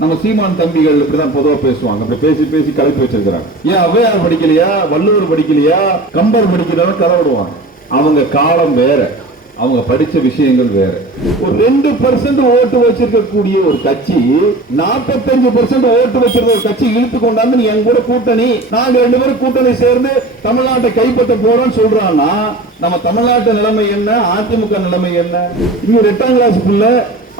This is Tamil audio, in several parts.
நம்ம சீமான் தம்பிகள் இப்படிதான் பொதுவா பேசுவாங்க. அப்படி பேசி பேசி கலப்பி வச்சிருக்கிறாங்க. ஏன் ஔவையார் படிக்கலையா, வள்ளுவர் படிக்கலையா, கம்பர் படிக்கிறவங்க கதை விடுவாங்க. அவங்க காலம் வேற, அவங்க படிச்ச விஷயங்கள் வேற. ஒரு 2% ஓட்டு வச்சிருக்கக்கூடிய ஒரு கட்சி 45% ஓட்டு வச்சிருக்க ஒரு கட்சி இழுத்து கொண்டாந்து நீ என் கூட கூட்டணி, நாங்க 2 பேரும் கூட்டணி சேர்ந்து தமிழ்நாட்டை கைப்பற்ற போறோம்னு சொல்றான்னா நம்ம தமிழ்நாட்டு நிலைமை என்ன, அதிமுக நிலைமை என்ன? இங்க 8ஆம் கிளாஸ் புள்ள,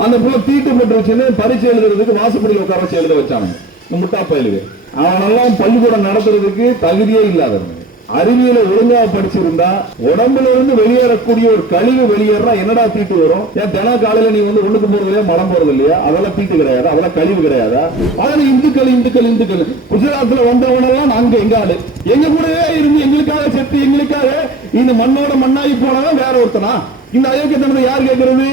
அந்த புள்ள தீட்டு பெற்று வச்சு பரீட்சை எழுதுறதுக்கு வாசப்படியில் உட்கார வச்சு எழுத வச்சானுங்க. முட்டா பயிலுது. அவனெல்லாம் பள்ளிக்கூடம் நடத்துறதுக்கு தகுதியே இல்லாதவங்க. அறிவியலை ஒழுங்கா படிச்சிருந்தா உடம்புல இருந்து வெளியேறக்கூடிய ஒரு கழிவு வெளியேறா என்னடா தீட்டு வரும்? ஏன் தின காலையில நீ வந்து ஒண்ணுக்கு போறது இல்லையா, மலம் போறது இல்லையா? அதெல்லாம் தீட்டு கிடையாது, அதெல்லாம் கழிவு கிடையாதா? அதனால இந்துக்கள் இந்துக்கள் இந்துக்கள் குஜராத்ல வந்தவனெல்லாம் நாங்க எங்காடு எங்க கூடவே இருந்து எங்களுக்காக செத்து எங்களுக்காக இந்த மண்ணோட மண்ணாகி போனவன் வேற ஒருத்தனா? இந்த அயோக்கியத்தனத்தை யார் கேட்கறது?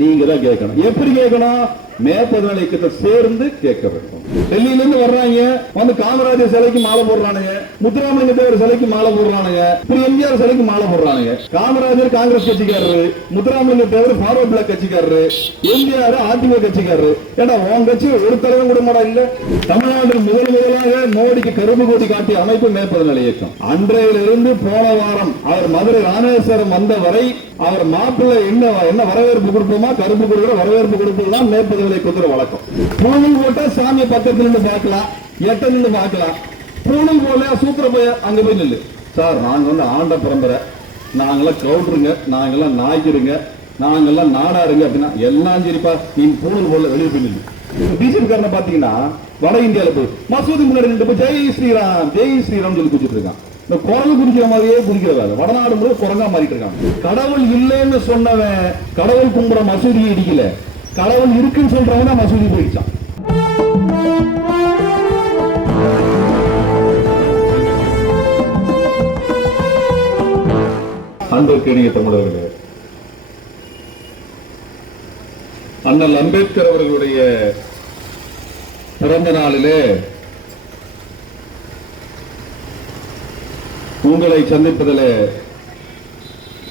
நீங்க தான் கேட்கணும். எப்படி கேட்கணும்? மேற்பதனால இயக்கத்தை சேர்ந்து கேட்க வேண்டும். டெல்லியில இருந்து வர்றாங்க, வந்து காமராஜர் சிலைக்கு மாலை போடுறானுங்க, முத்துராமலிங்க தேவர் சிலைக்கு மாலை போடுறானுங்க, எம்ஜிஆர் சிலைக்கு மாலை போடுறானுங்க. Kamarajar Congress கட்சிக்காரரு, Muthuramalinga Thevar forward black கட்சிக்காரரு, MGR AIADMK கட்சிக்காரரு. ஏன்னா உன் கட்சி ஒரு தலைவன் கூட மாடா இல்ல. தமிழ்நாட்டில் முதலாக மோடிக்கு கரும்பு கொடி காட்டிய அமைப்பு மேற்பதனால இயக்கம். அன்றையிலிருந்து போன வாரம் அவர் மதுரை ராமேஸ்வரம் வந்த வரை அவர் மாப்பிள்ளை என்ன வரவேற்பு கொடுப்போமா, கரும்பு கொடுக்கிற வரவேற்பு கொடுப்பதுதான் மேற்பதவிகளை கொடுக்கிற வழக்கம். பூணல் போட்டா சாமி பக்கத்துல இருந்து பார்க்கலாம், எட்ட நின்று பார்க்கலாம். பூணல் போல சூத்திர போய் அங்க போய் நில்லு. சார் நாங்க வந்து ஆண்ட பரம்பரை, நாங்கெல்லாம் கவுண்டருங்க, நாங்கெல்லாம் நாய்க்கிறங்க, நாங்கெல்லாம் நாடாருங்க அப்படின்னா எல்லாம் சரிப்பா, நீ பூணல் போல வெளியே போய் நில்லு. பிஜேபி காரனை பாத்தீங்கன்னா வட இந்தியாவில் போய் மசூதி முன்னாடி நின்று போய் ஜெய் ஸ்ரீராம் ஜெய் ஸ்ரீராம் சொல்லி குடிச்சிட்டு இருக்கான். இந்த குரங்கு குடிக்கிற மாதிரியே குடிக்கிற வேலை. வடநாடு முழுவதும் குரங்கா மாறிட்டு இருக்காங்க. கடவுள் இல்லைன்னு சொன்னவன் கடவுள் கும்புற மசூதியை இடிக்கல, கடவுள் இருக்குன்னு சொல்றவன் தான் மசூதி போயிடுச்சான். அன்பிற்கினிய தமிழர்களே, அண்ணல் அம்பேத்கர் அவர்களுடைய பிறந்த நாளிலே உங்களை சந்திப்பதில்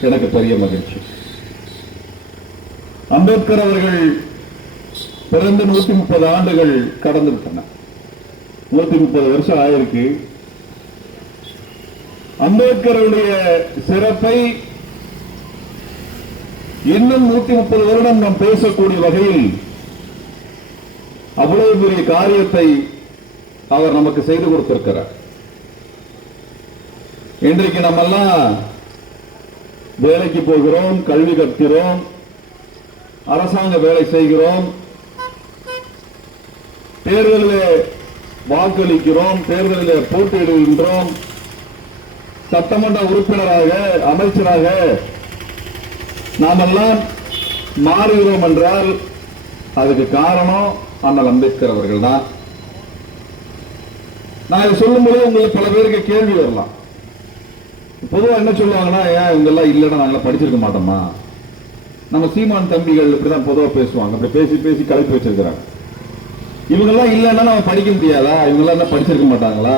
எனக்கு பெரிய மகிழ்ச்சி. அம்பேத்கர் அவர்கள் பிறந்து 130 ஆண்டுகள் கடந்து விட்டன. 130 வருஷம் ஆயிருக்கு. அம்பேத்கருடைய சிறப்பை இன்னும் 130 வருடம் நாம் பேசக்கூடிய வகையில் அவ்வளவு பெரிய காரியத்தை அவர் நமக்கு செய்து கொடுத்திருக்கிறார். இன்றைக்கு நம்ம எல்லாம் வேலைக்கு போகிறோம், கல்வி கற்கிறோம், அரசாங்க வேலை செய்கிறோம், தேர்தலில் வாக்களிக்கிறோம், தேர்தலில் போட்டியிடுகின்றோம், சட்டமன்ற உறுப்பினராக அமைச்சராக நாமெல்லாம் மாறுகிறோம் என்றால் அதுக்கு காரணம் அண்ணல் அம்பேத்கர் அவர்கள் தான். நான் இதை சொல்லும்போது உங்களுக்கு பல பேருக்கு கேள்வி வரலாம். பொதுவாக என்ன சொல்லுவாங்கன்னா, ஏன் இவங்க எல்லாம் இல்லைன்னா நாங்களாம் படிச்சிருக்க மாட்டோமா? நம்ம சீமான் தம்பிகள் இப்படிதான் பொதுவாக பேசுவாங்க. அப்படி பேசி பேசி கலப்பி வச்சிருக்கிறாங்க. இவங்கெல்லாம் இல்லைன்னா நம்ம படிக்க முடியாதா? இவங்கெல்லாம் என்ன படிச்சிருக்க மாட்டாங்களா?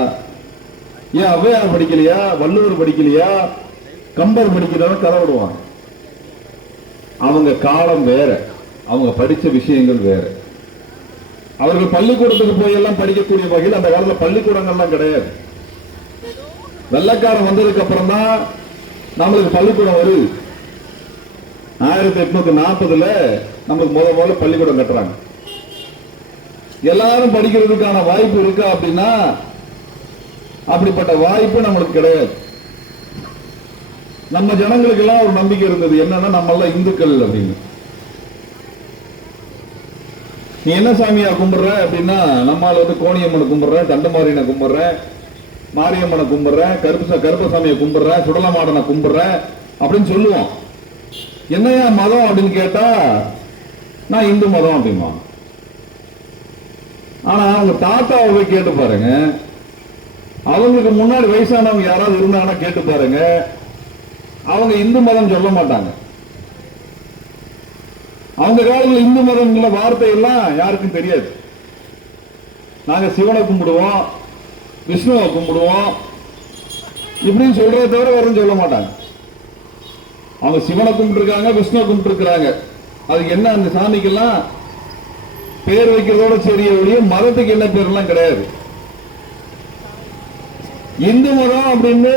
ஏன் ஔவையார் படிக்கலையா, வள்ளுவர் படிக்கலையா, கம்பர் படிக்கிறவங்க கதை விடுவாங்க. அவங்க காலம் வேற, அவங்க படிச்ச விஷயங்கள் வேற. அவர்கள் பள்ளிக்கூடத்துக்கு போய் எல்லாம் படிக்கக்கூடிய வகையில் அந்த காலத்தில் பள்ளிக்கூடங்கள்லாம் கிடையாது. வெள்ளக்காரன் வந்ததுக்கு அப்புறம் தான் நம்மளுக்கு பள்ளிக்கூடம் வருது. 1840 நமக்கு முதல்ல பள்ளிக்கூடம் கட்டுறாங்க. எல்லாரும் படிக்கிறதுக்கான வாய்ப்பு இருக்கா அப்படின்னா அப்படிப்பட்ட வாய்ப்பு நம்மளுக்கு கிடையாது. நம்ம ஜனங்களுக்கு எல்லாம் ஒரு நம்பிக்கை இருந்தது, என்னன்னா நம்ம எல்லாம் இந்துக்கள் அப்படின்னு. நீ என்ன சாமியா கும்பிடுற அப்படின்னா, நம்மால வந்து கோணியம்மனை கும்பிடுறேன், தண்டமாரியனை கும்பிடுறேன், மாரியம்மனை கும்பிடுறேன், கருப்பசாமியை கும்பிடுறேன், சுடலமாடனை கும்பிடுறேன் அப்படின்னு சொல்லுவோம். என்னையா மதம் அப்படின்னு கேட்டா நான் இந்து மதம் அப்படிமா. ஆனா அவங்க தாத்தாவை போய் கேட்டு பாருங்க, அவங்களுக்கு முன்னாடி வயசானவங்க யாராவது இருந்தாங்கன்னா கேட்டு பாருங்க, அவங்க இந்து மதம் சொல்ல மாட்டாங்க. அவங்க காலத்தில் இந்து மதம் வார்த்தை எல்லாம் யாருக்கும் தெரியாது. நாங்க சிவனை கும்பிடுவோம், விஷ்ணுவை கும்பிடுவோம் இப்படின்னு சொல்றத தவிர வேற சொல்ல மாட்டாங்க. அவங்க சிவனை கும்பிட்டு இருக்காங்க, விஷ்ணுவை கும்பிட்டு இருக்கிறாங்க. அதுக்கு என்ன அந்த சாமிக்கெல்லாம் பேர் வைக்கிறதோட சரிய ஒழிய மதத்துக்கு என்ன பேர்லாம் கிடையாது. இந்து மதம் அப்படின்னு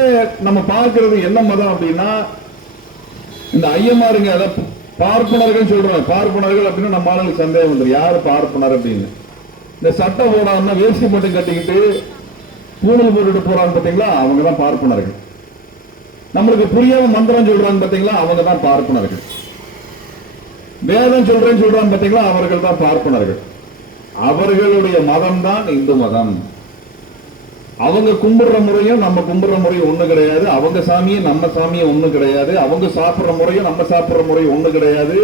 நம்ம பார்க்கிறது என்ன மதம் அப்படின்னா, இந்த ஐயமாருங்க அத பார்ப்பனர்கள் சொல்றாங்க. பார்ப்பனர்கள் அப்படின்னு நம்ம ஆளுக்கு சந்தேகம் வந்துடும், யாரு பார்ப்பனர் அப்படின்னு. இந்த சட்டை போடாம வேஷ்டி மட்டும் கட்டிக்கிட்டு பூணல் போட்டுட்டு போறாங்க பாத்தீங்களா, அவங்க தான் பார்ப்பனர்கள். நம்மளுக்கு புரியாம மந்திரம் சொல்றாங்க பாத்தீங்களா, அவங்க தான் பார்ப்பனர்கள். வேதம் சொல்றேன்னு சொல்றாங்க பாத்தீங்களா, அவர்கள் தான் பார்ப்பனர்கள். அவர்களுடைய மதம் தான் இந்து மதம். அவங்க கும்பிடுற முறையும் நம்ம கும்பிடுற முறையும் ஒண்ணு கிடையாது. அவங்க சாமியும் நம்ம சாமியும் ஒண்ணு கிடையாது. அவங்க சாப்பிடுற முறையும் நம்ம சாப்பிடுற முறையும் ஒண்ணு கிடையாது.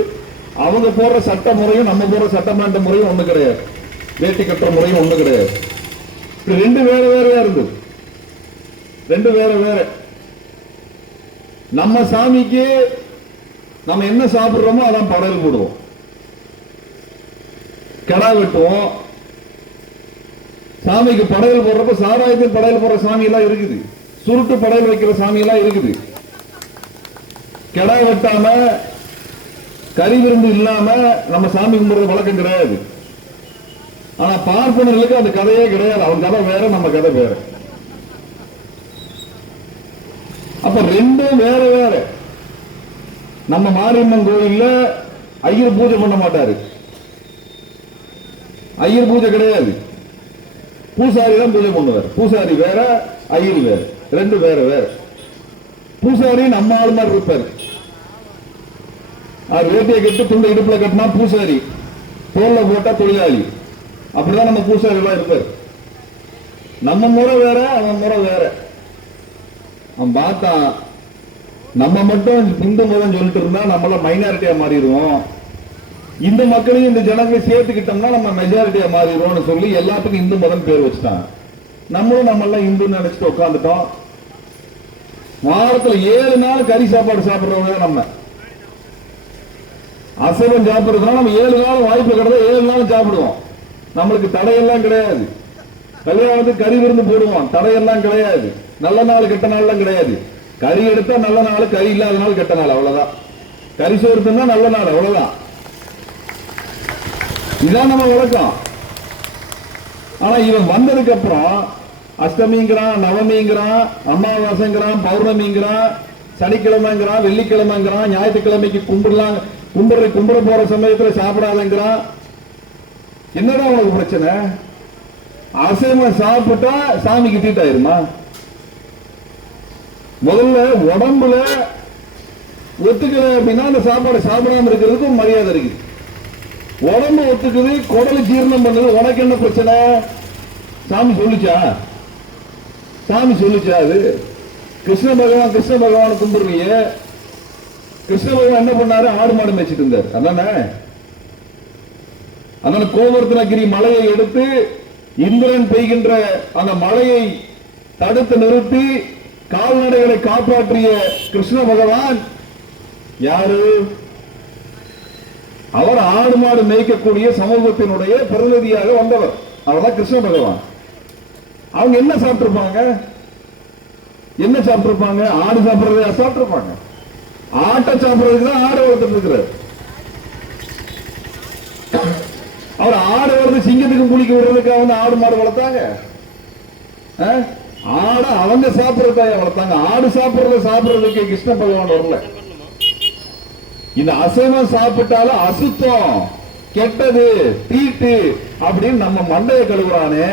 அவங்க போடுற சட்ட முறையும் நம்ம போடுற சட்டமன்ற முறையும் ஒண்ணு கிடையாது. வேட்டி கட்டுற முறையும் ஒண்ணு கிடையாது. ரெண்டு வேற வேறையா இருந்தது. ரெண்டு வேற வேற. நம்ம சாமிக்கு நம்ம என்ன சாப்பிடுறோமோ அதான் படையல் போடுவோம். கிடா வெட்டுவோம். சாமிக்கு படையல் போடுறப்ப சாராயத்தில் படையல் போடுற சாமி எல்லாம் இருக்குது. சுருட்டு படையல் வைக்கிற சாமி எல்லாம் இருக்குது. கிடா வெட்டாம கறி விருந்து இல்லாம நம்ம சாமி கும்பிடுறது வழக்கம் கிடையாது. ஆனா பார்ப்பனர்களுக்கு அந்த கதையே கிடையாது. அவங்க கதை வேற, நம்ம கதை வேற. அப்ப ரெண்டும் வேற வேற. நம்ம மாரியம்மன் கோயில்ல ஐயர் பூஜை பண்ண மாட்டாரு. ஐயர் பூஜை கிடையாது. பூசாரி தான் பூஜை பண்ணுவார். பூசாரி வேற, ஐயர் வேற, ரெண்டு வேற வேற. பூசாரி நம்ம ஆள் மாதிரி இருப்பாரு. வேட்டியை கட்டு துண்டை இடுப்புல கட்டினா பூசாரி, தோல்ல போட்டா தொழிலாளி. அப்படிதான் நம்ம பூசாரி எல்லாம் இருப்பார். நம்ம முறை வேற, அவன் முறை வேற. அவன் பார்த்தா நம்ம மட்டும் இந்து மதம் சொல்லிட்டு இருந்தா நம்மள மைனாரிட்டியா மாறிடுவோம். இந்த மக்களையும் இந்த ஜனங்களை சேர்த்துக்கிட்டோம்னா நம்ம மெஜாரிட்டியா மாறிடுவோம்னு சொல்லி எல்லாத்துக்கும் இந்து மதம் பேர் வச்சுட்டாங்க. நம்மளும் நம்ம எல்லாம் இந்து நினைச்சிட்டு உட்காந்துட்டோம். வாரத்துல 7 நாள் கறி சாப்பாடு சாப்பிடுறவங்க நம்ம. அசைவம் சாப்பிடுறதுனால நம்ம 7 நாள் வாய்ப்பு கிடையாது, 7 நாள் சாப்பிடுவோம். நம்மளுக்கு தடையெல்லாம் கிடையாது. கல்யாணத்துக்கு கறி விருந்து போடுவோம், தடையெல்லாம் கிடையாது. நல்ல நாள் கெட்ட நாள்லாம் கிடையாது. கறி எடுத்தா நல்ல நாள், கறி இல்லாத நாள் கெட்ட நாள், அவ்வளவுதான். கறி சோறுனா நல்ல நாள், அவ்வளவுதான். இதான் நம்ம வழக்கம். ஆனா இவன் வந்ததுக்கு அப்புறம் அஷ்டமிங்கிறான், நவமிங்கிறான், அமாவாசைங்கிறான், பௌர்ணமிங்கிறான், சனிக்கிழமைங்கிறான், வெள்ளிக்கிழமைங்கிறான், ஞாயிற்றுக்கிழமைக்கு கும்பிடலாம், கும்பிட போற சமயத்துல சாப்பிடாதங்கிறான். என்னடா உனக்கு பிரச்சனை? அசைவம் சாப்பிட்டா சாமிக்கு தீட்டாயிருமா? முதல்ல உடம்புல ஒத்துக்கல அப்படின்னா அந்த சாப்பாடு சாப்பிடாம இருக்கிறதுக்கு மரியாதை இருக்கு. உடம்பு ஒத்துக்குது, குடல் ஜீரணம் பண்ணுது, உனக்கு என்ன பிரச்சனை? சாமி சொல்லிச்சா? சாமி சொல்லிச்சா? அது கிருஷ்ண பகவான் கும்பிடுறீங்க. கிருஷ்ண பகவான் என்ன பண்ணாரு? ஆடு மாடு மேய்ச்சிட்டு இருந்தார். அதானே? அதனால கோவர்த்தனகிரி மலையை எடுத்து இந்திரன் பெய்கின்ற அந்த மலையை தடுத்து நிறுத்தி கால்நடைகளை காப்பாற்றிய கிருஷ்ண பகவான் யாரு? அவர் ஆடு மாடு மேய்க்கக்கூடிய சமூகத்தினுடைய பிரதிநிதியாக வந்தவர். அவர்தான் கிருஷ்ண பகவான். அவங்க என்ன சாப்பிட்டிருப்பாங்க? என்ன சாப்பிட்டிருப்பாங்க? ஆடு சாப்பிடுறத சாப்பிட்டிருப்பாங்க. ஆட்டை சாப்பிடுறதுக்கு தான் ஆடு வளர்த்துட்டு இருக்கிறார். அவர் ஆடு வளர்த்து சிங்கத்துக்கு குளிக்க விடுறதுக்காக வந்து ஆடு மாடு வளர்த்தாங்க. ஆடு அவங்க சாப்பிடுறதுக்காக வளர்த்தாங்க. ஆடு சாப்பிடுறதுக்கு கிருஷ்ண பகவான் வரல. இந்த அசைவம் சாப்பிட்டாலும் அசுத்தம், கெட்டது, தீட்டு அப்படின்னு நம்ம மண்டைய கழுவுறானே,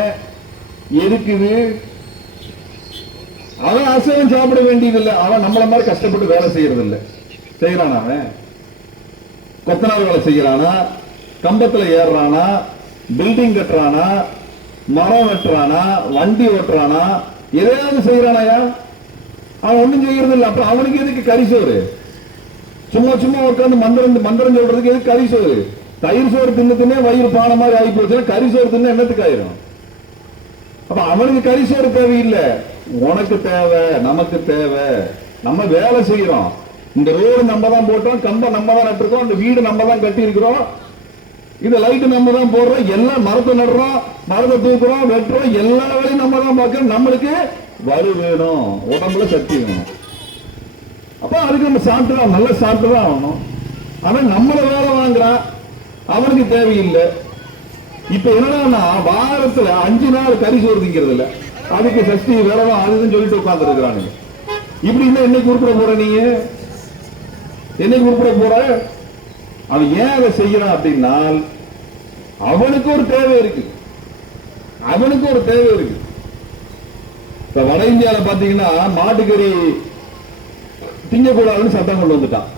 எதுக்குது? அவன் அசைவம் சாப்பிட வேண்டியதில்லை. அவன் நம்மள மாதிரி கஷ்டப்பட்டு வேலை செய்யறது இல்லை. செய்யறான். அவன் கொத்தனார் வேலை செய்யறானா, கம்பத்துல ஏறானா, பில்டிங் கட்டுறானா, மரம் வெட்டுறானா, வண்டி ஓட்டுறானா, எதையாவது செய்யறானாயா? அவன் ஒண்ணும் செய்யறது இல்லை. அப்ப அவனுக்கு எதுக்கு கரிசோறு? சும்மா உட்காந்து மந்திரம் சொல்றதுக்கு எதுக்கு கரிசோறு? தயிர் சோறு தின்னு வயிறு பான மாதிரி ஆகி போச்சு. கரிசோறு தின்னு என்னத்துக்கு ஆயிரும்? அப்ப அவனுக்கு கரிசோறு தேவையில்லை, உனக்கு தேவை, நமக்கு தேவை. நம்ம வேலை செய்யறோம். இந்த ரோடு நம்ம தான் போட்டோம், கம்பம் நம்ம தான் நட்டுருக்கோம், இந்த வீடு நம்ம தான் கட்டி இருக்கிறோம், இந்த லைட் நம்ம தான் போடுறோம், எல்லாம் மரத்தை நடுறோம், மரத்தை தூக்குறோம், வெட்டுறோம், எல்லா வேலையும் நம்ம தான் பார்க்கறோம். நம்மளுக்கு வலு வேணும், உடம்புல சக்தி வேணும். அப்ப அதுக்கு நம்ம சாப்பிட்டுதான், நல்லா சாப்பிட்டுதான் ஆகணும். அவன் நம்மள வேலை வாங்குறான், அவனுக்கு தேவையில்லை. இப்ப என்னன்னா வாரத்துல 5 நாள் கறி சோறு திங்கிறது இல்ல, அதுக்கு சஷ்டி விரதம் அதுன்னு சொல்லிட்டு உட்கார்ந்து இருக்கிறானுங்க. இப்படி இருந்தா என்னைக்கு உருப்பட போற நீங்க? என்னைக்கு உருப்பட போற? அவன் ஏன் அதை செய்யறான் அப்படின்னா அவனுக்கு ஒரு தேவை இருக்கு, அவனுக்கு ஒரு தேவை இருக்கு. இப்ப வட இந்தியால பாத்தீங்கன்னா மாட்டுக்கறி திங்கக்கூடாதுன்னு சட்டம் கொண்டு வந்துட்டான்.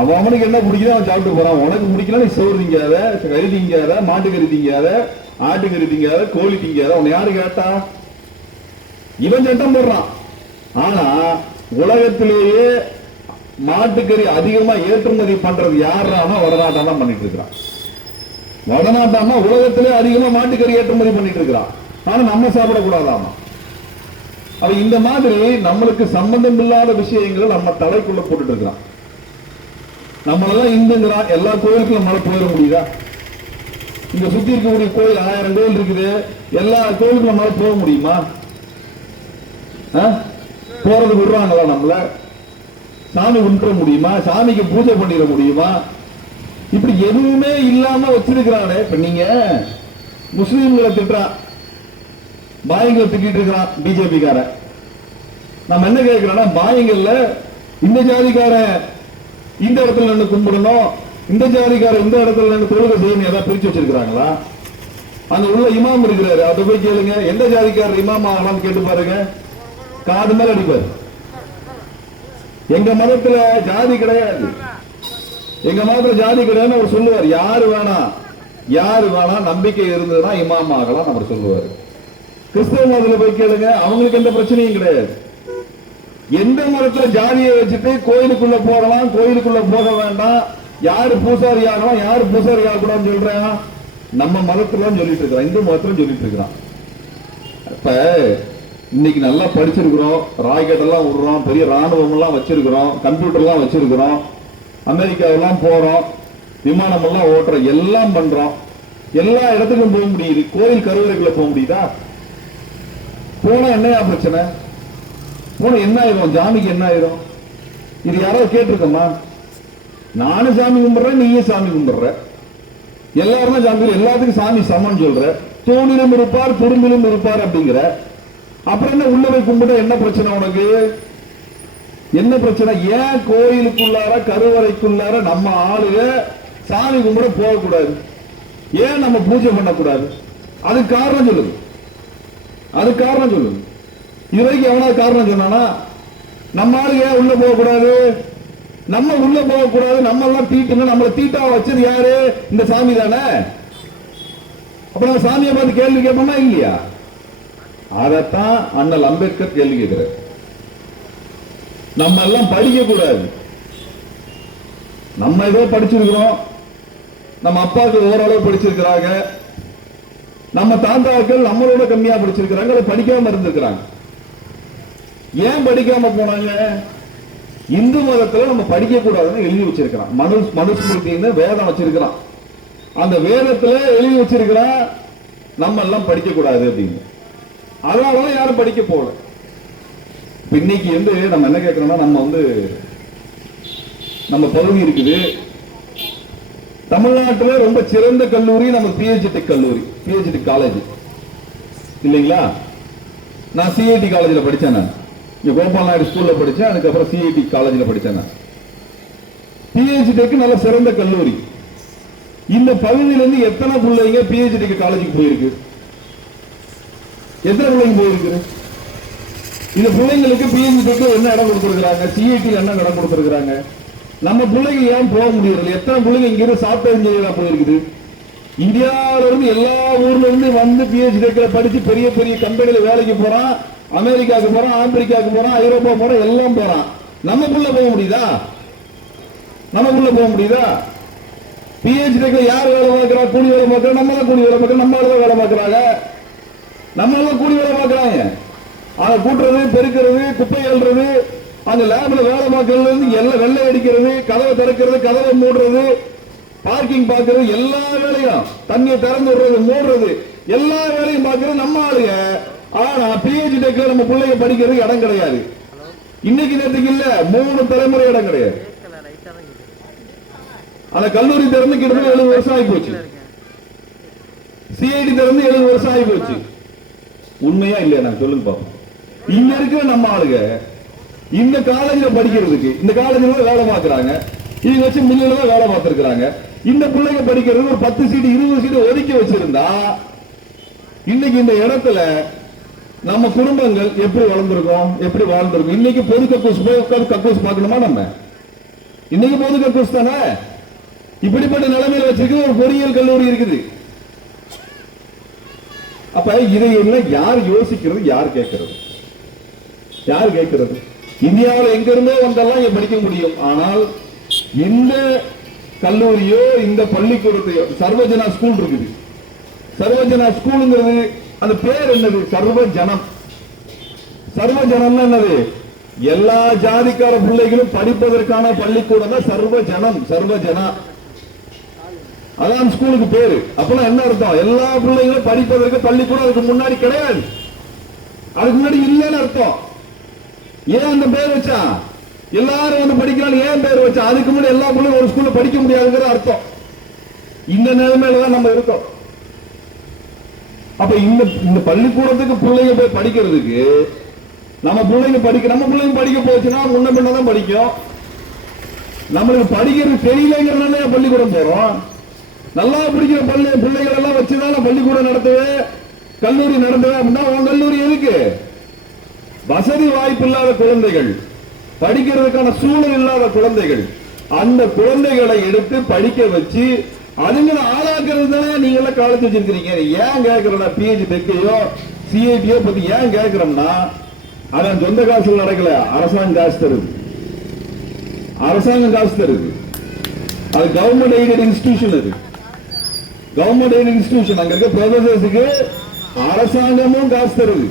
அவனுக்கு என்ன பிடிக்குதோ அவன் சாப்பிட்டு போறான். உனக்கு பிடிக்கல நீ சோறு திங்காத, கறி திங்காத, மாட்டுக்கறி திங்காத, ஆட்டுக்கறி திங்காத, கோழி திங்காத. உன்னை யாரு கேட்டா? இவன் சட்டம் போடுறான். ஆனா உலகத்திலேயே மாட்டுக்கறி அதிகமா ஏற்றுமதி பண்றது யாரானா வடநாட்டம் தான் பண்ணிட்டு இருக்கிறான். வடநாட்டாமா உலகத்திலே அதிகமா மாட்டுக்கறி ஏற்றுமதி பண்ணிட்டு இருக்கிறான். ஆனா நம்ம சாப்பிடக்கூடாதாமா. அவ இந்த மாதிரி நம்மளுக்கு சம்பந்தம் இல்லாத விஷயங்களை நம்ம தலைக்குள்ள போட்டுட்டு இருக்கிறான். நம்மளெல்லாம் இந்துங்கிறான். எல்லா கோயிலுக்கும் நம்மளால போயிட முடியுதா? இங்க சுத்தி இருக்கக்கூடிய கோயில் 1000 கோயில் இருக்குது, எல்லா கோயிலுக்கும் நம்மளால போக முடியுமா? போறது விடுறாங்களா? நம்மள சாமி கும்பிட முடியுமா? சாமிக்கு பூஜை பண்ணிட முடியுமா? இப்படி எதுவுமே இல்லாம வச்சிருக்கிறானே. இப்ப நீங்க முஸ்லீம்களை திட்டுறான், பாயங்களை திட்டிட்டு இருக்கிறான் பிஜேபி காரன். நம்ம என்ன கேட்கிறோம்னா, பாயங்கள்ல இந்த ஜாதிக்காரன் இந்த இடத்துல நின்று கும்பிடணும், இந்த ஜாதிக்காரன் இந்த இடத்துல நின்று தொழுகை செய்யணும், ஏதாவது பிரிச்சு வச்சிருக்கிறாங்களா? அங்க உள்ள இமாம் இருக்கிறாரு, அதை போய் கேளுங்க, எந்த ஜாதிக்காரர் இமாம் ஆகலாம்னு கேட்டு பாருங்க, காது மேல அடிப்பாரு. எங்க மதத்துல ஜாதி கிடையாது, எங்க மதத்துல ஜாதி கிடையாதுன்னு அவர் சொல்லுவார். யாரு வேணா நம்பிக்கை இருந்ததுன்னா இமாம் ஆகலாம் அவர் சொல்லுவார். கிறிஸ்தவ மதத்துல போய் கேளுங்க, அவங்களுக்கு எந்த பிரச்சனையும் கிடையாது. எந்த மதத்துல ஜாதியை வச்சுட்டு கோயிலுக்குள்ள போகலாம், கோயிலுக்குள்ள போக வேண்டாம், யாரு பூசாரி ஆகலாம், யாரு பூசாரி ஆகக்கூடாதுன்னு சொல்றான் நம்ம மதத்துல சொல்லிட்டு இருக்கிறான், இந்து மதத்துல சொல்லிட்டு இருக்கிறான். அப்ப இன்னைக்கு நல்லா படிச்சிருக்கிறோம், ராக்கெட் எல்லாம் விடுறோம், பெரிய ராணுவம் எல்லாம் வச்சிருக்கிறோம், கம்ப்யூட்டர் எல்லாம் வச்சிருக்கிறோம், அமெரிக்காவெல்லாம் போறோம், விமானம் எல்லாம் ஓட்டுறோம், எல்லாம் பண்றோம், எல்லா இடத்துக்கும் போக முடியுது. கோயில் கருவறைக்குள்ள போக முடியுதா? போனா என்னையா பிரச்சனை? போன என்ன ஆயிரும்? ஜாமிக்கு என்ன ஆயிரும்? இது யாராவது கேட்டிருக்கோமா? நானும் சாமி கும்பிடுறேன், நீயே சாமி கும்பிடுற, எல்லாரும் தான் சாமி, எல்லாத்துக்கும் சாமி சமம் சொல்ற, தூணிலும் இருப்பார் துரும்பிலும் இருப்பார் அப்படிங்கிற. அப்புறம் என்ன உள்ள போய் கும்பிட என்ன பிரச்சனை உனக்கு? என்ன பிரச்சனை? ஏன் கோயிலுக்குள்ளார கருவறைக்குள்ளார நம்ம ஆளுக சாமி கும்பிட போகக்கூடாது? ஏன் நம்ம பூஜை பண்ணக்கூடாது? அதுக்கு காரணம் சொல்லுது, அது காரணம் சொல்லுது. இது வரைக்கும் எவனாவது காரணம் சொன்னானா? நம்ம ஆளுங்க ஏன் உள்ள போகக்கூடாது? நம்ம உள்ள போகக்கூடாது, நம்ம எல்லாம் தீட்டுங்க, நம்மளை தீட்டா வச்சது யாரு? இந்த சாமி தானே. அப்ப நம்ம சாமியை பார்த்து கேள்வி கேட்போமா இல்லையா? அதத்தான் அண்ணல் அம்பேத்கர் கேள்வி கேட்கிறார். நம்ம எல்லாம் படிக்க கூடாது. நம்ம ஏதோ படிச்சிருக்கிறோம், நம்ம அப்பாவுக்கு ஓரளவு படிச்சிருக்கிறாங்க, நம்ம தாத்தாக்கள் நம்மளோட கம்மியா படிச்சிருக்கிறாங்க, அதை படிக்காம இருந்திருக்கிறாங்க. ஏன் படிக்காம போனாங்க? இந்து மதத்துல நம்ம படிக்க கூடாதுன்னு எழுதி வச்சிருக்கிறான். மனுஸ்மிருதின்னு வேதம் வச்சிருக்கிறான். அந்த வேதத்துல எழுதி வச்சிருக்கிறான் நம்ம எல்லாம் படிக்க கூடாது அப்படின்னு. அதனாலதான் யாரும் படிக்க போகல. இன்னைக்கு நம்ம என்ன கேட்கிறோம்னா, நம்ம பகுதி இருக்குது தமிழ்நாட்டில் ரொம்ப சிறந்த கல்லூரி நம்ம பிஹெச்டி கல்லூரி, பிஹெச்டி காலேஜ் இல்லைங்களா? நான் சிஐடி காலேஜில் படித்தேன். நான் இங்கே கோபால் நாயுடு ஸ்கூல்ல படித்தேன், அதுக்கப்புறம் சிஐடி காலேஜில் படித்தேன். நான் பிஹெச்டிக்கு நல்ல சிறந்த கல்லூரி. இந்த பகுதியிலிருந்து எத்தனை பிள்ளைங்க பிஹெச்டிக்கு காலேஜுக்கு போயிருக்கு? எத்தனை பிள்ளைங்க போயிருக்கு? இந்த பிள்ளைங்களுக்கு பிஹெச்டிக்கு என்ன இடம் கொடுத்திருக்கிறாங்க? சிஐடி என்ன இடம் கொடுத்திருக்கிறாங்க? நம்ம பிள்ளைங்க ஏன் போக முடியல? எத்தனை பிள்ளைங்க இங்கிருந்து சாப்ட்வேர் இன்ஜினியரா போயிருக்குது? இந்தியாவில இருந்து எல்லா ஊர்ல இருந்து வந்து பிஹெச்டி படிச்சு பெரிய பெரிய கம்பெனில வேலைக்கு போறான், அமெரிக்காவுக்கு போறான், ஆப்பிரிக்காவுக்கு போறான், ஐரோப்பா போறான், எல்லாம் போறான். நம்ம புள்ள போக முடியுதா? நம்ம புள்ள போக முடியுதா? பிஹெச்டி யார் வேலை பார்க்கிறா? கூலி வேலை பார்க்கிறா? நம்ம தான் கூலி வேலை பார்க்கிறோம், நம்ம தான் வேலை பார்க்கிறாங்க, நம்ம எல்லாம் கூலி வேலை பார்க்கிறாங்க. அதை கூட்டுறது, பெருக்கிறது, குப்பை அள்ளுறது, அந்த லேப்ல வேலை பார்க்கறது, எல்லாம் வெள்ளை அடிக்கிறது, கதவை திறக்கிறது, கதவை மூடுறது, பார்க்கிங் பார்க்கறது, எல்லா வேலையும், தண்ணியை திறந்து விடுறது, மூடுறது, எல்லா வேலையும் பார்க்கறது நம்ம ஆளுங்க. ஆனா பிஹெச்டி நம்ம பிள்ளைங்க படிக்கிறதுக்கு இடம் கிடையாது. இன்னைக்கு நேரத்துக்கு இல்ல, 3 தலைமுறை இடம் கிடையாது. அந்த கல்லூரி திறந்து கிட்டத்தட்ட 70 வருஷம் ஆகி போச்சு. சிஐடி திறந்து 70 வருஷம் ஆகி போச்சு. உண்மையா இல்லையா? நான் சொல்லுங்க பாப்போம். இங்க இருக்கிற நம்ம ஆளுங்க இந்த காலேஜ்ல படிக்கிறதுக்கு, இந்த காலேஜ்ல வேலை பார்க்கறாங்க, இவங்க வச்சு மில்லுல தான் வேலை பார்த்திருக்கிறாங்க. இந்த பிள்ளைங்க படிக்கிறது ஒரு 10 சீட்டு 20 சீட்டு ஒதுக்கி வச்சிருந்தா இன்னைக்கு இந்த இடத்துல நம்ம குடும்பங்கள் எப்படி வளர்ந்துருக்கோம், எப்படி வாழ்ந்திருக்கோம்? இன்னைக்கு பொது கக்கூஸ் போய் உட்கார்ந்து கக்கூஸ் பார்க்கணுமா? நம்ம இன்னைக்கு பொது கக்கூஸ் தானே. இப்படிப்பட்ட நிலைமையில வச்சிருக்க ஒரு பொறியியல் கல்லூரி இருக்குது. அப்ப இதையெல்லாம் யார் யோசிக்கிறது, யார் கேட்கிறது? யார் கேட்கிறது? இந்தியாவில் எங்க இருந்தோ வந்தெல்லாம் இங்க படிக்க முடியும். ஆனால் இந்த கல்லூரியோ இந்த பள்ளிக்கூடத்தையோ, சர்வஜனா ஸ்கூல் இருக்குது. சர்வஜனா ஸ்கூலுங்கிறது அந்த பேர் என்னது? சர்வஜனம். சர்வஜனம்னா என்னது? எல்லா ஜாதிக்கார பிள்ளைகளும் படிப்பதற்கான பள்ளிக்கூடம் தான் சர்வஜனம், சர்வஜனா. அதான் ஸ்கூலுக்கு பேரு. அப்பெல்லாம் என்ன அர்த்தம்? எல்லா பிள்ளைகளும் படிப்பதற்கு பள்ளிக்கூடம் அதுக்கு முன்னாடி கிடையாது, அதுக்கு முன்னாடி இல்லைன்னு அர்த்தம். ஏன் அந்த பேர் வச்சா? எல்லாரும் வந்து படிக்கிறாங்க, ஏன் பேர் வச்சா? அதுக்கு முன்னாடி எல்லா பிள்ளைகளும் ஒரு ஸ்கூல்ல படிக்க முடியாதுங்கிற அர்த்தம். இந்த நிலைமையில தான் நம்ம இருக்கோம். அப்ப இந்த பள்ளிக்கூடத்துக்கு பிள்ளைங்க போய் படிக்கிறதுக்கு நம்ம பிள்ளைங்க படிக்க போச்சுன்னா முன்ன பின்னதான் படிக்கும். நம்மளுக்கு படிக்கிறது தெரியலங்கிறனால பள்ளிக்கூடம் போறோம். நல்லா படிக்கிற பிள்ளைகள் எல்லாம் வச்சுதான் பள்ளிக்கூடம் நடத்துவேன், கல்லூரி நடத்துவேன் அப்படின்னா உன் கல்லூரி எதுக்கு? வசதி வாய்ப்பு இல்லாத குழந்தைகள், படிக்கிறதுக்கான சூழல் இல்லாத குழந்தைகள், அந்த குழந்தைகளை எடுத்து படிக்க வச்சு அதுங்களை ஆளாக்குறது தானே நீங்க எல்லாம் காலேஜ் வச்சிருக்கீங்க. ஏன் கேட்கிறோம்? பிஹெச்டி டெக்கையோ சிஐடியோ பத்தி ஏன் கேட்கிறோம்னா, அதன் சொந்த காசு நடக்கல, அரசாங்கம் காசு தருது. அரசாங்கம் காசு தருது. அது கவர்மெண்ட் எய்டட் இன்ஸ்டிடியூஷன். அது கவர்மெண்ட் எய்டட் இன்ஸ்டிடியூஷன். அங்க இருக்க ப்ரொஃபசர்ஸுக்கு அரசாங்கமும் காசு தருது.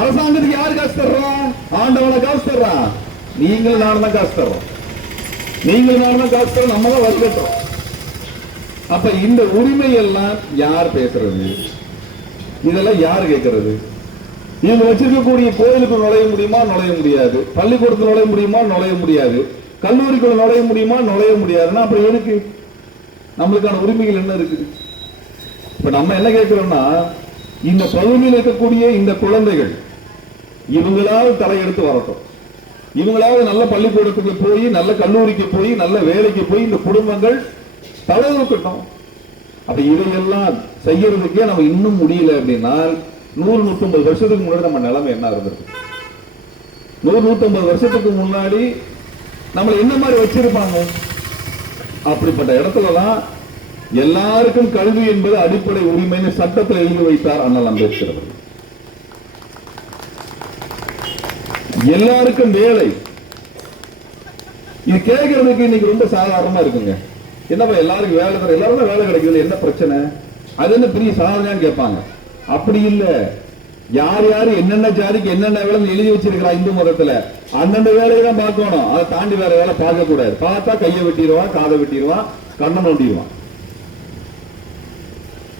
அரசாங்கத்துக்கு யார் காசு தர்றான்? ஆண்டவனை காசு தர்றான். நீங்களும் நானும் தான் காசு தர்றோம். நீங்களும் நானும் தான் காசு தர்றோம். நம்ம தான் வரி கட்டுறோம். அப்ப இந்த உரிமை எல்லாம் யார் பேசுறது? இதெல்லாம் யார் கேட்கறது? இவங்க வச்சிருக்கக்கூடிய கோயிலுக்கு நுழைய முடியுமா? நுழைய முடியாது. பள்ளிக்கூடத்தில் நுழைய முடியுமா? நுழைய முடியாது. கல்லூரிக்குள்ள நுழைய முடியுமா? நுழைய முடியாதுன்னா அப்புறம் எதுக்கு? நம்மளுக்கான உரிமைகள் என்ன இருக்குது? இப்ப நம்ம என்ன கேட்கிறோம்னா, இந்த பகுதியில் இருக்கக்கூடிய இந்த குழந்தைகள் இவங்களாவது தலையெடுத்து வரட்டும். இவங்களாவது நல்ல பள்ளிக்கூடத்துக்கு போய், நல்ல கல்லூரிக்கு போய், நல்ல வேலைக்கு போய் இந்த குடும்பங்கள் தலைவருக்கட்டும். அப்ப இதையெல்லாம் செய்யறதுக்கே நம்ம இன்னும் முடியல அப்படின்னா 100-150 வருஷத்துக்கு முன்னாடி நம்ம நிலைமை என்ன இருந்திருக்கு? 100-150 வருஷத்துக்கு முன்னாடி நம்மளை என்ன மாதிரி வச்சிருப்பாங்க? அப்படிப்பட்ட இடத்துலதான் எல்லாருக்கும் கல்வி என்பது அடிப்படை உரிமைன்னு சட்டத்தில் எழுதி வைத்தார் அண்ணல் அம்பேத்கர் அவர்கள். எல்லாருக்கும் வேலை. இது கேட்கறதுக்கு இன்னைக்கு ரொம்ப சாதாரணமா இருக்குங்க. என்னப்பா எல்லாருக்கும் வேலை தர, எல்லாரும் வேலை கிடைக்கிறது, என்ன பிரச்சனை? அது என்ன பெரிய சாதனையா கேட்பாங்க. அப்படி இல்ல. யார் யாரு என்னென்ன ஜாதிக்கு என்னென்ன வேலை எழுதி வச்சிருக்கிறா இந்து மதத்துல, அந்தந்த வேலையை தான் பார்க்கணும். அதை தாண்டி வேற வேலை பார்க்க கூடாது. பார்த்தா கையை வெட்டிடுவான், காதை வெட்டிடுவான், கண்ணை நோண்டிடுவான்.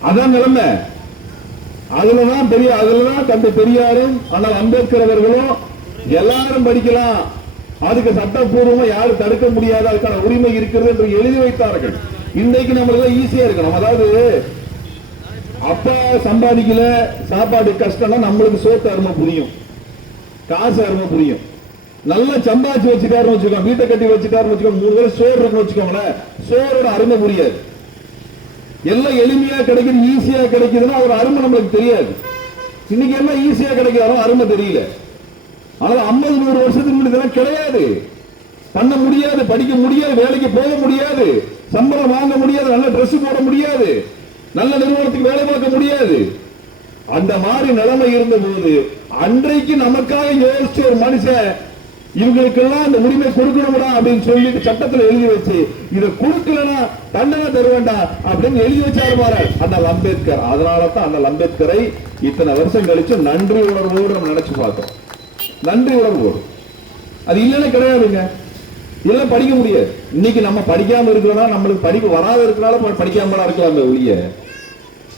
அதான் நிலைமை. அதுலதான் தந்தை பெரியாரும் ஆனால் அம்பேத்கர் அவர்களும் எல்லாரும் படிக்கலாம், அதுக்கு சட்டப்பூர்வமா யாரும் தடுக்க முடியாது, அதுக்கான உரிமை இருக்கிறது என்று எழுதி வைத்தார்கள். இன்றைக்கு நம்மளுக்கு ஈஸியா இருக்கணும். அதாவது அப்பா சம்பாதிக்கல, சாப்பாடு கஷ்டம்னா நம்மளுக்கு சோத்து அருமை புரியும், காசு அருமை புரியும். நல்லா சம்பாதிச்சு வச்சுட்டாருன்னு வச்சுக்கோங்க, வீட்டை கட்டி வச்சுட்டாருன்னு வச்சுக்கோங்க, 3 வேளை சோறு இருக்குன்னு வச்சுக்கோங்களேன், சோரோட அருமை புரியாது. எல்லாம் எளிமையா கிடைக்குது, ஈஸியா கிடைக்குதுன்னா ஒரு அருமை நம்மளுக்கு தெரியாது. இன்னைக்கு எல்லாம் ஈஸியா கிடைக்காதோ அருமை தெரியல. ஆனா 50-100 வருஷத்துக்கு முன்னாடி இதெல்லாம் கிடையாது. பண்ண முடியாது, படிக்க முடியாது, வேலைக்கு போக முடியாது, சம்பளம் வாங்க முடியாது, நல்ல ட்ரெஸ் போட முடியாது, நல்ல நிறுவனத்துக்கு வேலை பார்க்க முடியாது. அந்த மாதிரி நிலைமை இருந்த போது அன்றைக்கு நமக்காக யோசிச்ச ஒரு மனுஷன் இவங்களுக்கெல்லாம் அந்த உரிமை கொடுக்கணும்டா அப்படின்னு சொல்லிட்டு சட்டத்தில் எழுதி வச்சு இதை கொடுக்கலன்னா தண்டனை தருவேண்டா அப்படின்னு எழுதி வச்சாரு பாரு அண்ணல் அம்பேத்கர். அதனாலதான் அண்ணல் அம்பேத்கரை இத்தனை வருஷம் கழிச்சு நன்றி உணர்வோடு நம்ம நினைச்சு பார்த்தோம். நன்றி உணர்வோடு. அது இல்லைன்னா கிடையாதுங்க, இல்ல படிக்க முடியாது. இன்னைக்கு நம்ம படிக்காம இருக்கிறோம்னா நம்மளுக்கு படிப்பு வராத இருக்கிறனால படிக்காம இருக்கலாமே ஒழிய